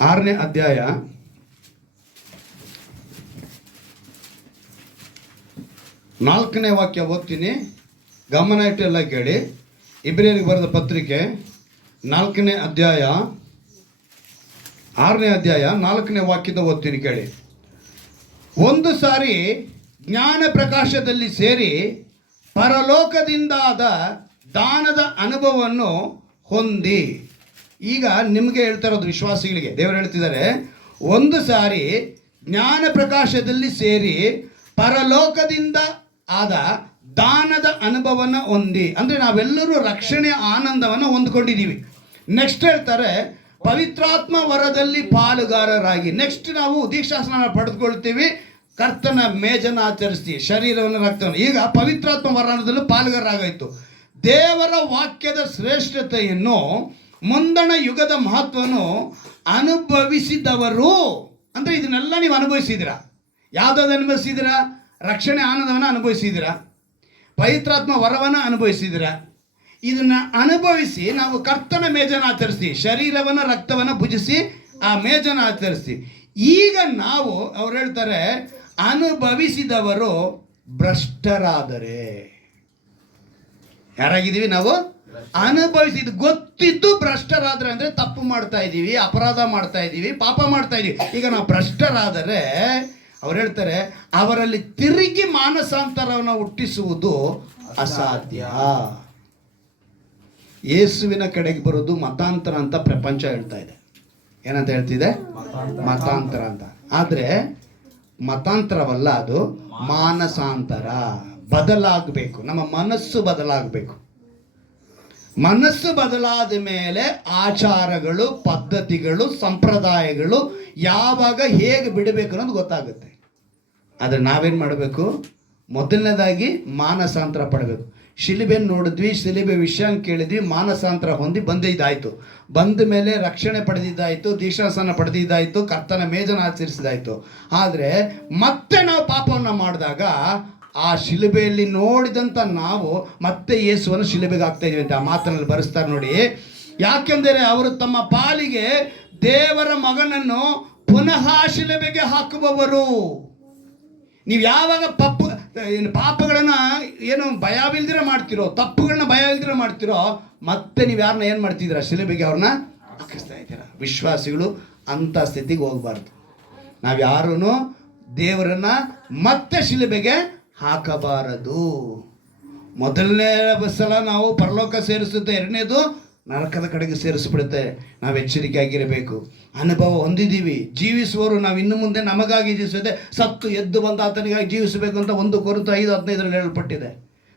6ನೇ ಅಧ್ಯಾಯ 4ನೇ ವಾಕ್ಯ ಓದ್ತೀನಿ, ಗಮನ ಇಟ್ಟು ಎಲ್ಲ ಕೇಳಿ. ಇಬ್ರಿಯರಿಗೆ ಬರೆದ ಪತ್ರಿಕೆ 4ನೇ ಅಧ್ಯಾಯ 6ನೇ ಅಧ್ಯಾಯ 4ನೇ ವಾಕ್ಯದ ಓದ್ತೀನಿ ಕೇಳಿ. ಒಂದು ಸಾರಿ ಜ್ಞಾನ ಪ್ರಕಾಶದಲ್ಲಿ ಸೇರಿ ಪರಲೋಕದಿಂದಾದ ದಾನದ ಅನುಭವವನ್ನು ಹೊಂದಿ. ಈಗ ನಿಮಗೆ ಹೇಳ್ತಾ ಇರೋದು ವಿಶ್ವಾಸಿಗಳಿಗೆ ದೇವರು ಹೇಳ್ತಿದ್ದಾರೆ, ಒಂದು ಸಾರಿ ಜ್ಞಾನ ಪ್ರಕಾಶದಲ್ಲಿ ಸೇರಿ ಪರಲೋಕದಿಂದ ಆದ ದಾನದ ಅನುಭವನ ಹೊಂದಿ. ಅಂದರೆ ನಾವೆಲ್ಲರೂ ರಕ್ಷಣೆಯ ಆನಂದವನ್ನು ಹೊಂದ್ಕೊಂಡಿದ್ದೀವಿ. ನೆಕ್ಸ್ಟ್ ಹೇಳ್ತಾರೆ, ಪವಿತ್ರಾತ್ಮ ವರದಲ್ಲಿ ಪಾಲುಗಾರರಾಗಿ. ನೆಕ್ಸ್ಟ್ ನಾವು ದೀಕ್ಷಾಸ್ನಾನ ಪಡೆದುಕೊಳ್ತೀವಿ, ಕರ್ತನ ಮೇಜನ್ನು ಆಚರಿಸ್ತೀವಿ, ಶರೀರವನ್ನು ರಕ್ತವನ್ನು. ಈಗ ಪವಿತ್ರಾತ್ಮ ವರದಲ್ಲೂ ಪಾಲುಗಾರರಾಗಾಯಿತು. ದೇವರ ವಾಕ್ಯದ ಶ್ರೇಷ್ಠತೆಯನ್ನು, ಮುಂದಣ ಯುಗದ ಮಹತ್ವವನ್ನು ಅನುಭವಿಸಿದವರು. ಅಂದರೆ ಇದನ್ನೆಲ್ಲ ನೀವು ಅನುಭವಿಸಿದ್ದೀರಾ. ಯಾವುದಾದ್ರು ಅನುಭವಿಸಿದ್ದೀರಾ? ರಕ್ಷಣೆ ಆನಂದವನ್ನು ಅನುಭವಿಸಿದ್ದೀರಾ, ಪವಿತ್ರಾತ್ಮ ವರವನ್ನು ಅನುಭವಿಸಿದ್ದೀರಾ. ಇದನ್ನು ಅನುಭವಿಸಿ ನಾವು ಕರ್ತನ ಮೇಜನ್ನು ಆಚರಿಸ್ತೀವಿ, ಶರೀರವನ್ನು ರಕ್ತವನ್ನು ಭುಜಿಸಿ ಆ ಮೇಜನ್ನು ಆಚರಿಸ್ತೀವಿ. ಈಗ ನಾವು ಅವ್ರು ಹೇಳ್ತಾರೆ, ಅನುಭವಿಸಿದವರು ಭ್ರಷ್ಟರಾದರೆ. ಯಾರಾಗಿದ್ದೀವಿ ನಾವು? ಅನುಭವಿಸಿದ್ದು ಗೊತ್ತಿದ್ದು ಭ್ರಷ್ಟರಾದರೆ. ಅಂದರೆ ತಪ್ಪು ಮಾಡ್ತಾ ಇದ್ದೀವಿ, ಅಪರಾಧ ಮಾಡ್ತಾ ಇದ್ದೀವಿ, ಪಾಪ ಮಾಡ್ತಾ ಇದ್ದೀವಿ. ಈಗ ನಾವು ಭ್ರಷ್ಟರಾದರೆ ಅವ್ರು ಹೇಳ್ತಾರೆ, ಅವರಲ್ಲಿ ತಿರುಗಿ ಮಾನಸಾಂತರವನ್ನು ಹುಟ್ಟಿಸುವುದು ಅಸಾಧ್ಯ. ಯೇಸುವಿನ ಕಡೆಗೆ ಬರೋದು ಮತಾಂತರ ಅಂತ ಪ್ರಪಂಚ ಹೇಳ್ತಾ ಇದೆ. ಏನಂತ ಹೇಳ್ತಿದೆ? ಮತಾಂತರ ಅಂತ. ಆದರೆ ಮತಾಂತರವಲ್ಲ, ಅದು ಮಾನಸಾಂತರ. ಬದಲಾಗಬೇಕು, ನಮ್ಮ ಮನಸ್ಸು ಬದಲಾಗಬೇಕು. ಮನಸ್ಸು ಬದಲಾದ ಮೇಲೆ ಆಚಾರಗಳು, ಪದ್ಧತಿಗಳು, ಸಂಪ್ರದಾಯಗಳು ಯಾವಾಗ ಹೇಗೆ ಬಿಡಬೇಕು ಅನ್ನೋದು ಗೊತ್ತಾಗುತ್ತೆ. ಆದರೆ ನಾವೇನು ಮಾಡಬೇಕು? ಮೊದಲನೇದಾಗಿ ಮಾನಸಾಂತರ ಪಡಬೇಕು. ಶಿಲುಬೆಯನ್ನು ನೋಡಿದ್ವಿ, ಶಿಲುಬೆ ವಿಷಯ ಕೇಳಿದ್ವಿ, ಮಾನಸಾಂತರ ಹೊಂದಿ ಬಂದಿದ್ದಾಯಿತು. ಬಂದ ಮೇಲೆ ರಕ್ಷಣೆ ಪಡೆದಿದ್ದಾಯಿತು, ದೀಕ್ಷಾಸನ ಪಡೆದಿದ್ದಾಯಿತು, ಕರ್ತನ ಮೇಜನ ಆಚರಿಸಿದಾಯಿತು. ಆದರೆ ಮತ್ತೆ ನಾವು ಪಾಪವನ್ನು ಮಾಡಿದಾಗ ಆ ಶಿಲುಬೆಯಲ್ಲಿ ನೋಡಿದಂಥ ನಾವು ಮತ್ತೆ ಯೇಸುವನ್ನು ಶಿಲುಬೆಗೆ ಆಗ್ತಾ ಇದೀವಿ ಅಂತ ಆ ಮಾತನಲ್ಲಿ ಬರೆಸ್ತಾರೆ ನೋಡಿ. ಯಾಕೆಂದರೆ ಅವರು ತಮ್ಮ ಪಾಲಿಗೆ ದೇವರ ಮಗನನ್ನು ಪುನಃ ಶಿಲುಬೆಗೆ ಹಾಕುವವರು. ನೀವು ಯಾವಾಗ ಪಾಪಗಳನ್ನು ಏನು ಭಯ ಬೀಳ್ದಿರ ಮಾಡ್ತಿರೋ, ತಪ್ಪುಗಳನ್ನ ಭಯ ಇಲ್ದಿರ ಮಾಡ್ತಿರೋ, ಮತ್ತೆ ನೀವು ಯಾರನ್ನ ಏನು ಮಾಡ್ತಿದ್ದೀರಾ? ಶಿಲುಬೆಗೆ ಅವ್ರನ್ನ ಹಾಕಿಸ್ತಾ ಇದ್ದೀರಾ. ವಿಶ್ವಾಸಿಗಳು ಅಂಥ ಸ್ಥಿತಿಗೆ ಹೋಗಬಾರ್ದು. ನಾವು ಯಾರೂ ದೇವರನ್ನು ಮತ್ತೆ ಶಿಲುಬೆಗೆ ಹಾಕಬಾರದು. ಮೊದಲನೇ ಸಲ ನಾವು ಪರಲೋಕ ಸೇರಿಸುತ್ತೆ, ಎರಡನೇದು ನರಕದ ಕಡೆಗೆ ಸೇರಿಸ್ಬಿಡುತ್ತೆ. ನಾವು ಎಚ್ಚರಿಕೆಯಾಗಿರಬೇಕು. ಅನುಭವ ಹೊಂದಿದ್ದೀವಿ, ಜೀವಿಸುವವರು ನಾವು ಇನ್ನು ಮುಂದೆ ನಮಗಾಗಿ ಜೀವಿಸುತ್ತೆ. ಸತ್ತು ಎದ್ದು ಬಂದ ಆತನಿಗಾಗಿ ಜೀವಿಸಬೇಕು ಅಂತ 1 ಕೊರಿಂಥ 5:15 ಹೇಳಲ್ಪಟ್ಟಿದೆ.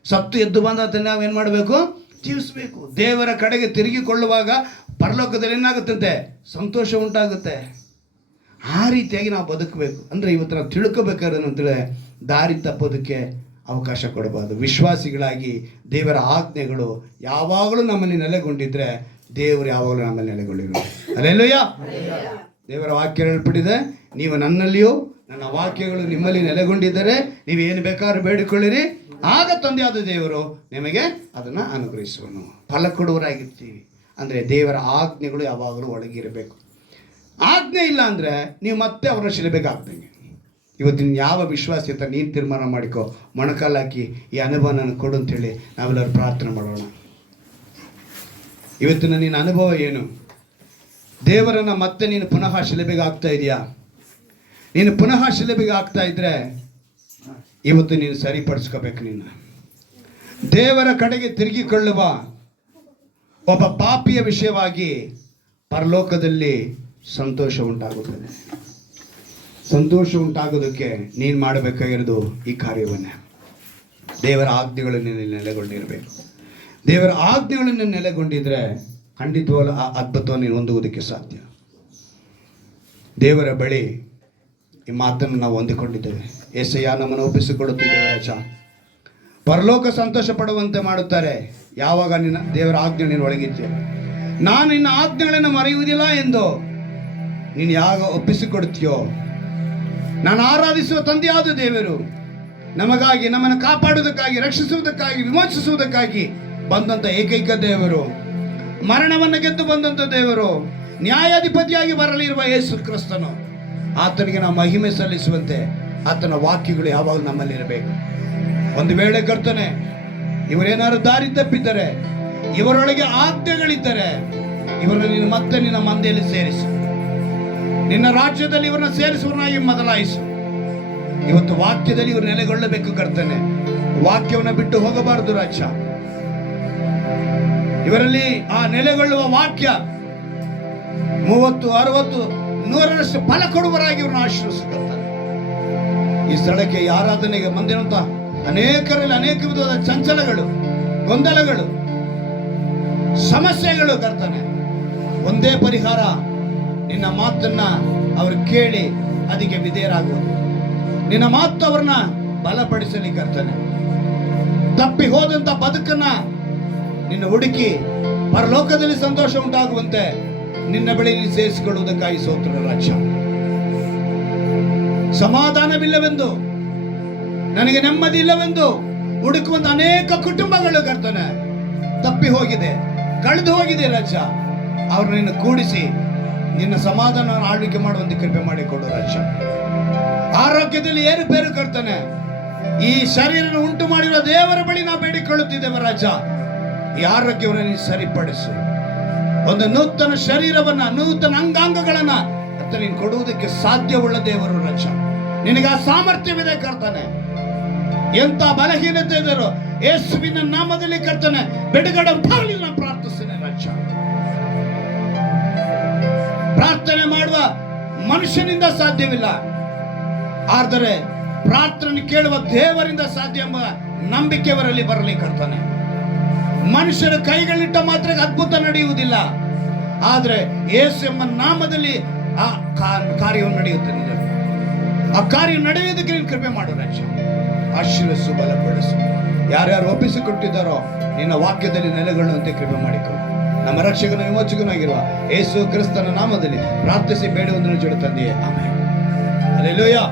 ಸತ್ತು ಎದ್ದು ಬಂದ ಆತನ ನಾವೇನು ಮಾಡಬೇಕು? ಜೀವಿಸಬೇಕು. ದೇವರ ಕಡೆಗೆ ತಿರುಗಿಕೊಳ್ಳುವಾಗ ಪರಲೋಕದಲ್ಲಿ ಏನಾಗುತ್ತಂತೆ? ಸಂತೋಷ ಉಂಟಾಗುತ್ತೆ. ಆ ರೀತಿಯಾಗಿ ನಾವು ಬದುಕಬೇಕು. ಅಂದರೆ ಇವತ್ತು ನಾವು ತಿಳ್ಕೊಬೇಕಾದ್ರೆ ಅಂತೇಳಿ ದಾರಿ ತಪ್ಪೋದಕ್ಕೆ ಅವಕಾಶ ಕೊಡಬಾರ್ದು. ವಿಶ್ವಾಸಿಗಳಾಗಿ ದೇವರ ಆಜ್ಞೆಗಳು ಯಾವಾಗಲೂ ನಮ್ಮಲ್ಲಿ ನೆಲೆಗೊಂಡಿದ್ರೆ ದೇವರು ಯಾವಾಗಲೂ ನಮ್ಮಲ್ಲಿ ನೆಲೆಗೊಂಡಿರು. ಹಲ್ಲೆಲೂಯಾ. ದೇವರ ವಾಕ್ಯ ಹೇಳ್ಬಿಟ್ಟಿದೆ, ನೀವು ನನ್ನಲ್ಲಿಯೂ ನನ್ನ ವಾಕ್ಯಗಳು ನಿಮ್ಮಲ್ಲಿ ನೆಲೆಗೊಂಡಿದ್ದರೆ ನೀವು ಏನು ಬೇಕಾದ್ರೂ ಬೇಡಿಕೊಳ್ಳಿರಿ, ಆಗ ತಂದೆಯಾದ ದೇವರು ನಿಮಗೆ ಅದನ್ನು ಅನುಗ್ರಹಿಸುವನು. ಫಲ ಕೊಡುವರಾಗಿರ್ತೀವಿ. ಅಂದರೆ ದೇವರ ಆಜ್ಞೆಗಳು ಯಾವಾಗಲೂ ಒಳಗಿರಬೇಕು. ಆಜ್ಞೆ ಇಲ್ಲ ಅಂದರೆ ನೀವು ಮತ್ತೆ ಅವರ ಶಿಲುಬೆಗೆ ಹಾಕ್ದಂಗೆ. ಇವತ್ತಿನ ಯಾವ ವಿಶ್ವಾಸ ಅಂತ ನೀನು ತೀರ್ಮಾನ ಮಾಡಿಕೊ, ಮೊಣಕಾಲು ಹಾಕಿ ಈ ಅನುಭವ ನನಗೆ ಕೊಡು ಅಂತೇಳಿ ನಾವೆಲ್ಲರೂ ಪ್ರಾರ್ಥನೆ ಮಾಡೋಣ. ಇವತ್ತಿನ ನಿನ್ನ ಅನುಭವ ಏನು? ದೇವರನ್ನ ಮತ್ತೆ ನೀನು ಪುನಃ ಶಿಲುಬೆಗೆ ಆಗ್ತಾ ಇದೆಯಾ? ನೀನು ಪುನಃ ಶಿಲುಬೆಗೆ ಆಗ್ತಾ ಇದ್ರೆ ಇವತ್ತು ನೀನು ಸರಿಪಡಿಸ್ಕೋಬೇಕು. ನಿನ್ನ ದೇವರ ಕಡೆಗೆ ತಿರುಗಿಕೊಳ್ಳುವ ಒಬ್ಬ ಪಾಪಿಯ ವಿಷಯವಾಗಿ ಪರಲೋಕದಲ್ಲಿ ಸಂತೋಷ ಉಂಟಾಗುತ್ತದೆ. ಸಂತೋಷ ಉಂಟಾಗೋದಕ್ಕೆ ನೀನು ಮಾಡಬೇಕಾಗಿರೋದು ಈ ಕಾರ್ಯವನ್ನೇ. ದೇವರ ಆಜ್ಞೆಗಳನ್ನು ನೆಲೆಗೊಂಡಿರಬೇಕು. ದೇವರ ಆಜ್ಞೆಗಳನ್ನು ನೆಲೆಗೊಂಡಿದ್ರೆ ಖಂಡಿತವಾಗಲೂ ಆ ಅದ್ಭುತವನ್ನು ನೀನು ಹೊಂದುವುದಕ್ಕೆ ಸಾಧ್ಯ. ದೇವರ ಬಳಿ ಈ ಮಾತನ್ನು ನಾವು ಹೊಂದಿಕೊಂಡಿದ್ದೇವೆ. ಏಸಯ್ಯ ನಮ್ಮನ್ನು ಒಪ್ಪಿಸಿಕೊಡುತ್ತಿದ್ದೇವೆ ರಾಜ. ಪರಲೋಕ ಸಂತೋಷ ಪಡುವಂತೆ ಮಾಡುತ್ತಾರೆ ಯಾವಾಗ ನಿನ್ನ ದೇವರ ಆಜ್ಞೆ ನೀನು ಒಳಗಿದ್ದೆ. ನಾನು ನಿನ್ನ ಆಜ್ಞೆಗಳನ್ನು ಮರೆಯುವುದಿಲ್ಲ ಎಂದು ನೀನು ಯಾವಾಗ ಒಪ್ಪಿಸಿಕೊಡುತ್ತೀಯೋ, ನಾನು ಆರಾಧಿಸುವ ತಂದೆಯಾದ ದೇವರು ನಮಗಾಗಿ, ನಮ್ಮನ್ನು ಕಾಪಾಡುವುದಕ್ಕಾಗಿ, ರಕ್ಷಿಸುವುದಕ್ಕಾಗಿ, ವಿಮೋಚಿಸುವುದಕ್ಕಾಗಿ ಬಂದಂಥ ಏಕೈಕ ದೇವರು, ಮರಣವನ್ನು ಗೆದ್ದು ಬಂದಂಥ ದೇವರು, ನ್ಯಾಯಾಧಿಪತಿಯಾಗಿ ಬರಲಿರುವ ಯೇಸು ಕ್ರಿಸ್ತನು, ಆತನಿಗೆ ನಾವು ಮಹಿಮೆ ಸಲ್ಲಿಸುವಂತೆ ಆತನ ವಾಕ್ಯಗಳು ಯಾವಾಗಲೂ ನಮ್ಮಲ್ಲಿರಬೇಕು. ಒಂದು ವೇಳೆ ಕರ್ತನೆ ಇವರೇನಾದ್ರು ದಾರಿ ತಪ್ಪಿದ್ದರೆ, ಇವರೊಳಗೆ ಆಜ್ಞೆಗಳಿದ್ದರೆ, ಇವರನ್ನು ನೀನು ಮತ್ತೆ ನಿನ್ನ ಮಂದೆಯಲ್ಲಿ ಸೇರಿಸು. ನಿನ್ನ ರಾಜ್ಯದಲ್ಲಿ ಇವರನ್ನ ಸೇರಿಸುವನಾಗಿ ಬದಲಾಯಿಸು. ಇವತ್ತು ವಾಕ್ಯದಲ್ಲಿ ಇವರು ನೆಲೆಗೊಳ್ಳಬೇಕು ಕರ್ತನೆ. ವಾಕ್ಯವನ್ನು ಬಿಟ್ಟು ಹೋಗಬಾರದು ರಾಜ. ಇವರಲ್ಲಿ ಆ ನೆಲೆಗೊಳ್ಳುವ ವಾಕ್ಯ 30, 60, 100ರಷ್ಟು ಫಲ ಕೊಡುವರಾಗಿ ಇವ್ರನ್ನ ಆಶೀರ್ವದಿಸುತ್ತಾರೆ. ಈ ಸ್ಥಳಕ್ಕೆ ಈ ಆರಾಧನೆಗೆ ಬಂದಿರುವಂತ ಅನೇಕರಲ್ಲಿ ಅನೇಕ ವಿಧವಾದ ಚಂಚಲಗಳು, ಗೊಂದಲಗಳು, ಸಮಸ್ಯೆಗಳು ಕರ್ತನೆ, ಒಂದೇ ಪರಿಹಾರ, ನಿನ್ನ ಮಾತನ್ನ ಅವರು ಕೇಳಿ ಅದಕ್ಕೆ ವಿಧೇಯರಾಗುವುದು. ನಿನ್ನ ಮಾತು ಅವ್ರನ್ನ ಬಲಪಡಿಸಲಿ ಕರ್ತನೆ. ತಪ್ಪಿ ಹೋದಂತ ಬದುಕನ್ನ ನಿನ್ನ ಹುಡುಕಿ ಪರಲೋಕದಲ್ಲಿ ಸಂತೋಷ ಉಂಟಾಗುವಂತೆ ನಿನ್ನ ಬಳಿ ನೀನು ಸೇರಿಸಿಕೊಳ್ಳುವುದಕ್ಕಾಗಿ ಸ್ತೋತ್ರ ರಾಜ. ಸಮಾಧಾನವಿಲ್ಲವೆಂದು, ನನಗೆ ನೆಮ್ಮದಿ ಇಲ್ಲವೆಂದು ಹುಡುಕುವಂತ ಅನೇಕ ಕುಟುಂಬಗಳು ಕರ್ತನೆ ತಪ್ಪಿ ಹೋಗಿದೆ, ಕಳೆದು ಹೋಗಿದೆ ರಾಜ. ಅವ್ರನ್ನ ನಿನ್ನ ಕೂಡಿಸಿ ನಿನ್ನ ಸಮಾಧಾನ ಆಳ್ವಿಕೆ ಮಾಡುವಂತೆ ಕೃಪೆ ಮಾಡಿಕೊಡು ರಾಜ. ಆರೋಗ್ಯದಲ್ಲಿ ಏರುಪೇರು ಕರ್ತನೆ, ಈ ಶರೀರ ಉಂಟು ಮಾಡಿರುವ ದೇವರ ಬಳಿ ನಾವು ಬೇಡಿಕೊಳ್ಳುತ್ತಿದ್ದೇವೆ ರಾಜ. ಈ ಆರೋಗ್ಯವನ್ನು ನೀನು ಸರಿಪಡಿಸು. ಒಂದು ನೂತನ ಶರೀರವನ್ನ, ನೂತನ ಅಂಗಾಂಗಗಳನ್ನ ಅಂತ ನೀನು ಕೊಡುವುದಕ್ಕೆ ಸಾಧ್ಯವುಳ್ಳ ದೇವರು ರಾಜ. ನಿನಗೆ ಆ ಸಾಮರ್ಥ್ಯವಿದೆ ಕರ್ತನೆ. ಎಂತ ಬಲಹೀನತೆ ಇದ್ದರು ಯೇಸುವಿನ ನಾಮದಲ್ಲಿ ಕರ್ತನೆ ಬಿಡುಗಡೆ ಉಂಟಾಗಲಿ ನಾನು ಪ್ರಾರ್ಥಿಸ್ತೇನೆ ರಾಜ. ಪ್ರಾರ್ಥನೆ ಮಾಡುವ ಮನುಷ್ಯನಿಂದ ಸಾಧ್ಯವಿಲ್ಲ, ಆದರೆ ಪ್ರಾರ್ಥನೆ ಕೇಳುವ ದೇವರಿಂದ ಸಾಧ್ಯ ಎಂಬ ನಂಬಿಕೆ ಅವರಲ್ಲಿ ಬರಲಿ ಕರ್ತನೆ. ಮನುಷ್ಯರ ಕೈಗಳಿಟ್ಟ ಮಾತ್ರ ಅದ್ಭುತ ನಡೆಯುವುದಿಲ್ಲ, ಆದರೆ ಯೇಸು ಎಂಬ ನಾಮದಲ್ಲಿ ಆ ಕಾರ್ಯವನ್ನು ನಡೆಯುತ್ತದೆ. ಆ ಕಾರ್ಯ ನಡೆಯುವುದಕ್ಕೆ ನೀನು ಕೃಪೆ ಮಾಡು ರಾಜ. ಆಶೀರ್ವದಿಸು, ಬಲಪಡಿಸು. ಯಾರ್ಯಾರು ಒಪ್ಪಿಸಿಕೊಟ್ಟಿದ್ದಾರೋ ನಿನ್ನ ವಾಕ್ಯದಲ್ಲಿ ನೆಲೆಗೊಳ್ಳುವಂತೆ ಕೃಪೆ ಮಾಡಿಕೊಂಡು ನಮ್ಮ ರಕ್ಷಕನ ವಿಮೋಚಕನಾಗಿರುವ ಯೇಸು ಕ್ರಿಸ್ತನ ನಾಮದಲ್ಲಿ ಪ್ರಾರ್ಥಿಸಿ ಬೇಡುವುದನ್ನು ಜೋಡು ತಂದೆಯೇ, ಆಮೆನ್. ಹಲ್ಲೆಲೂಯಾ.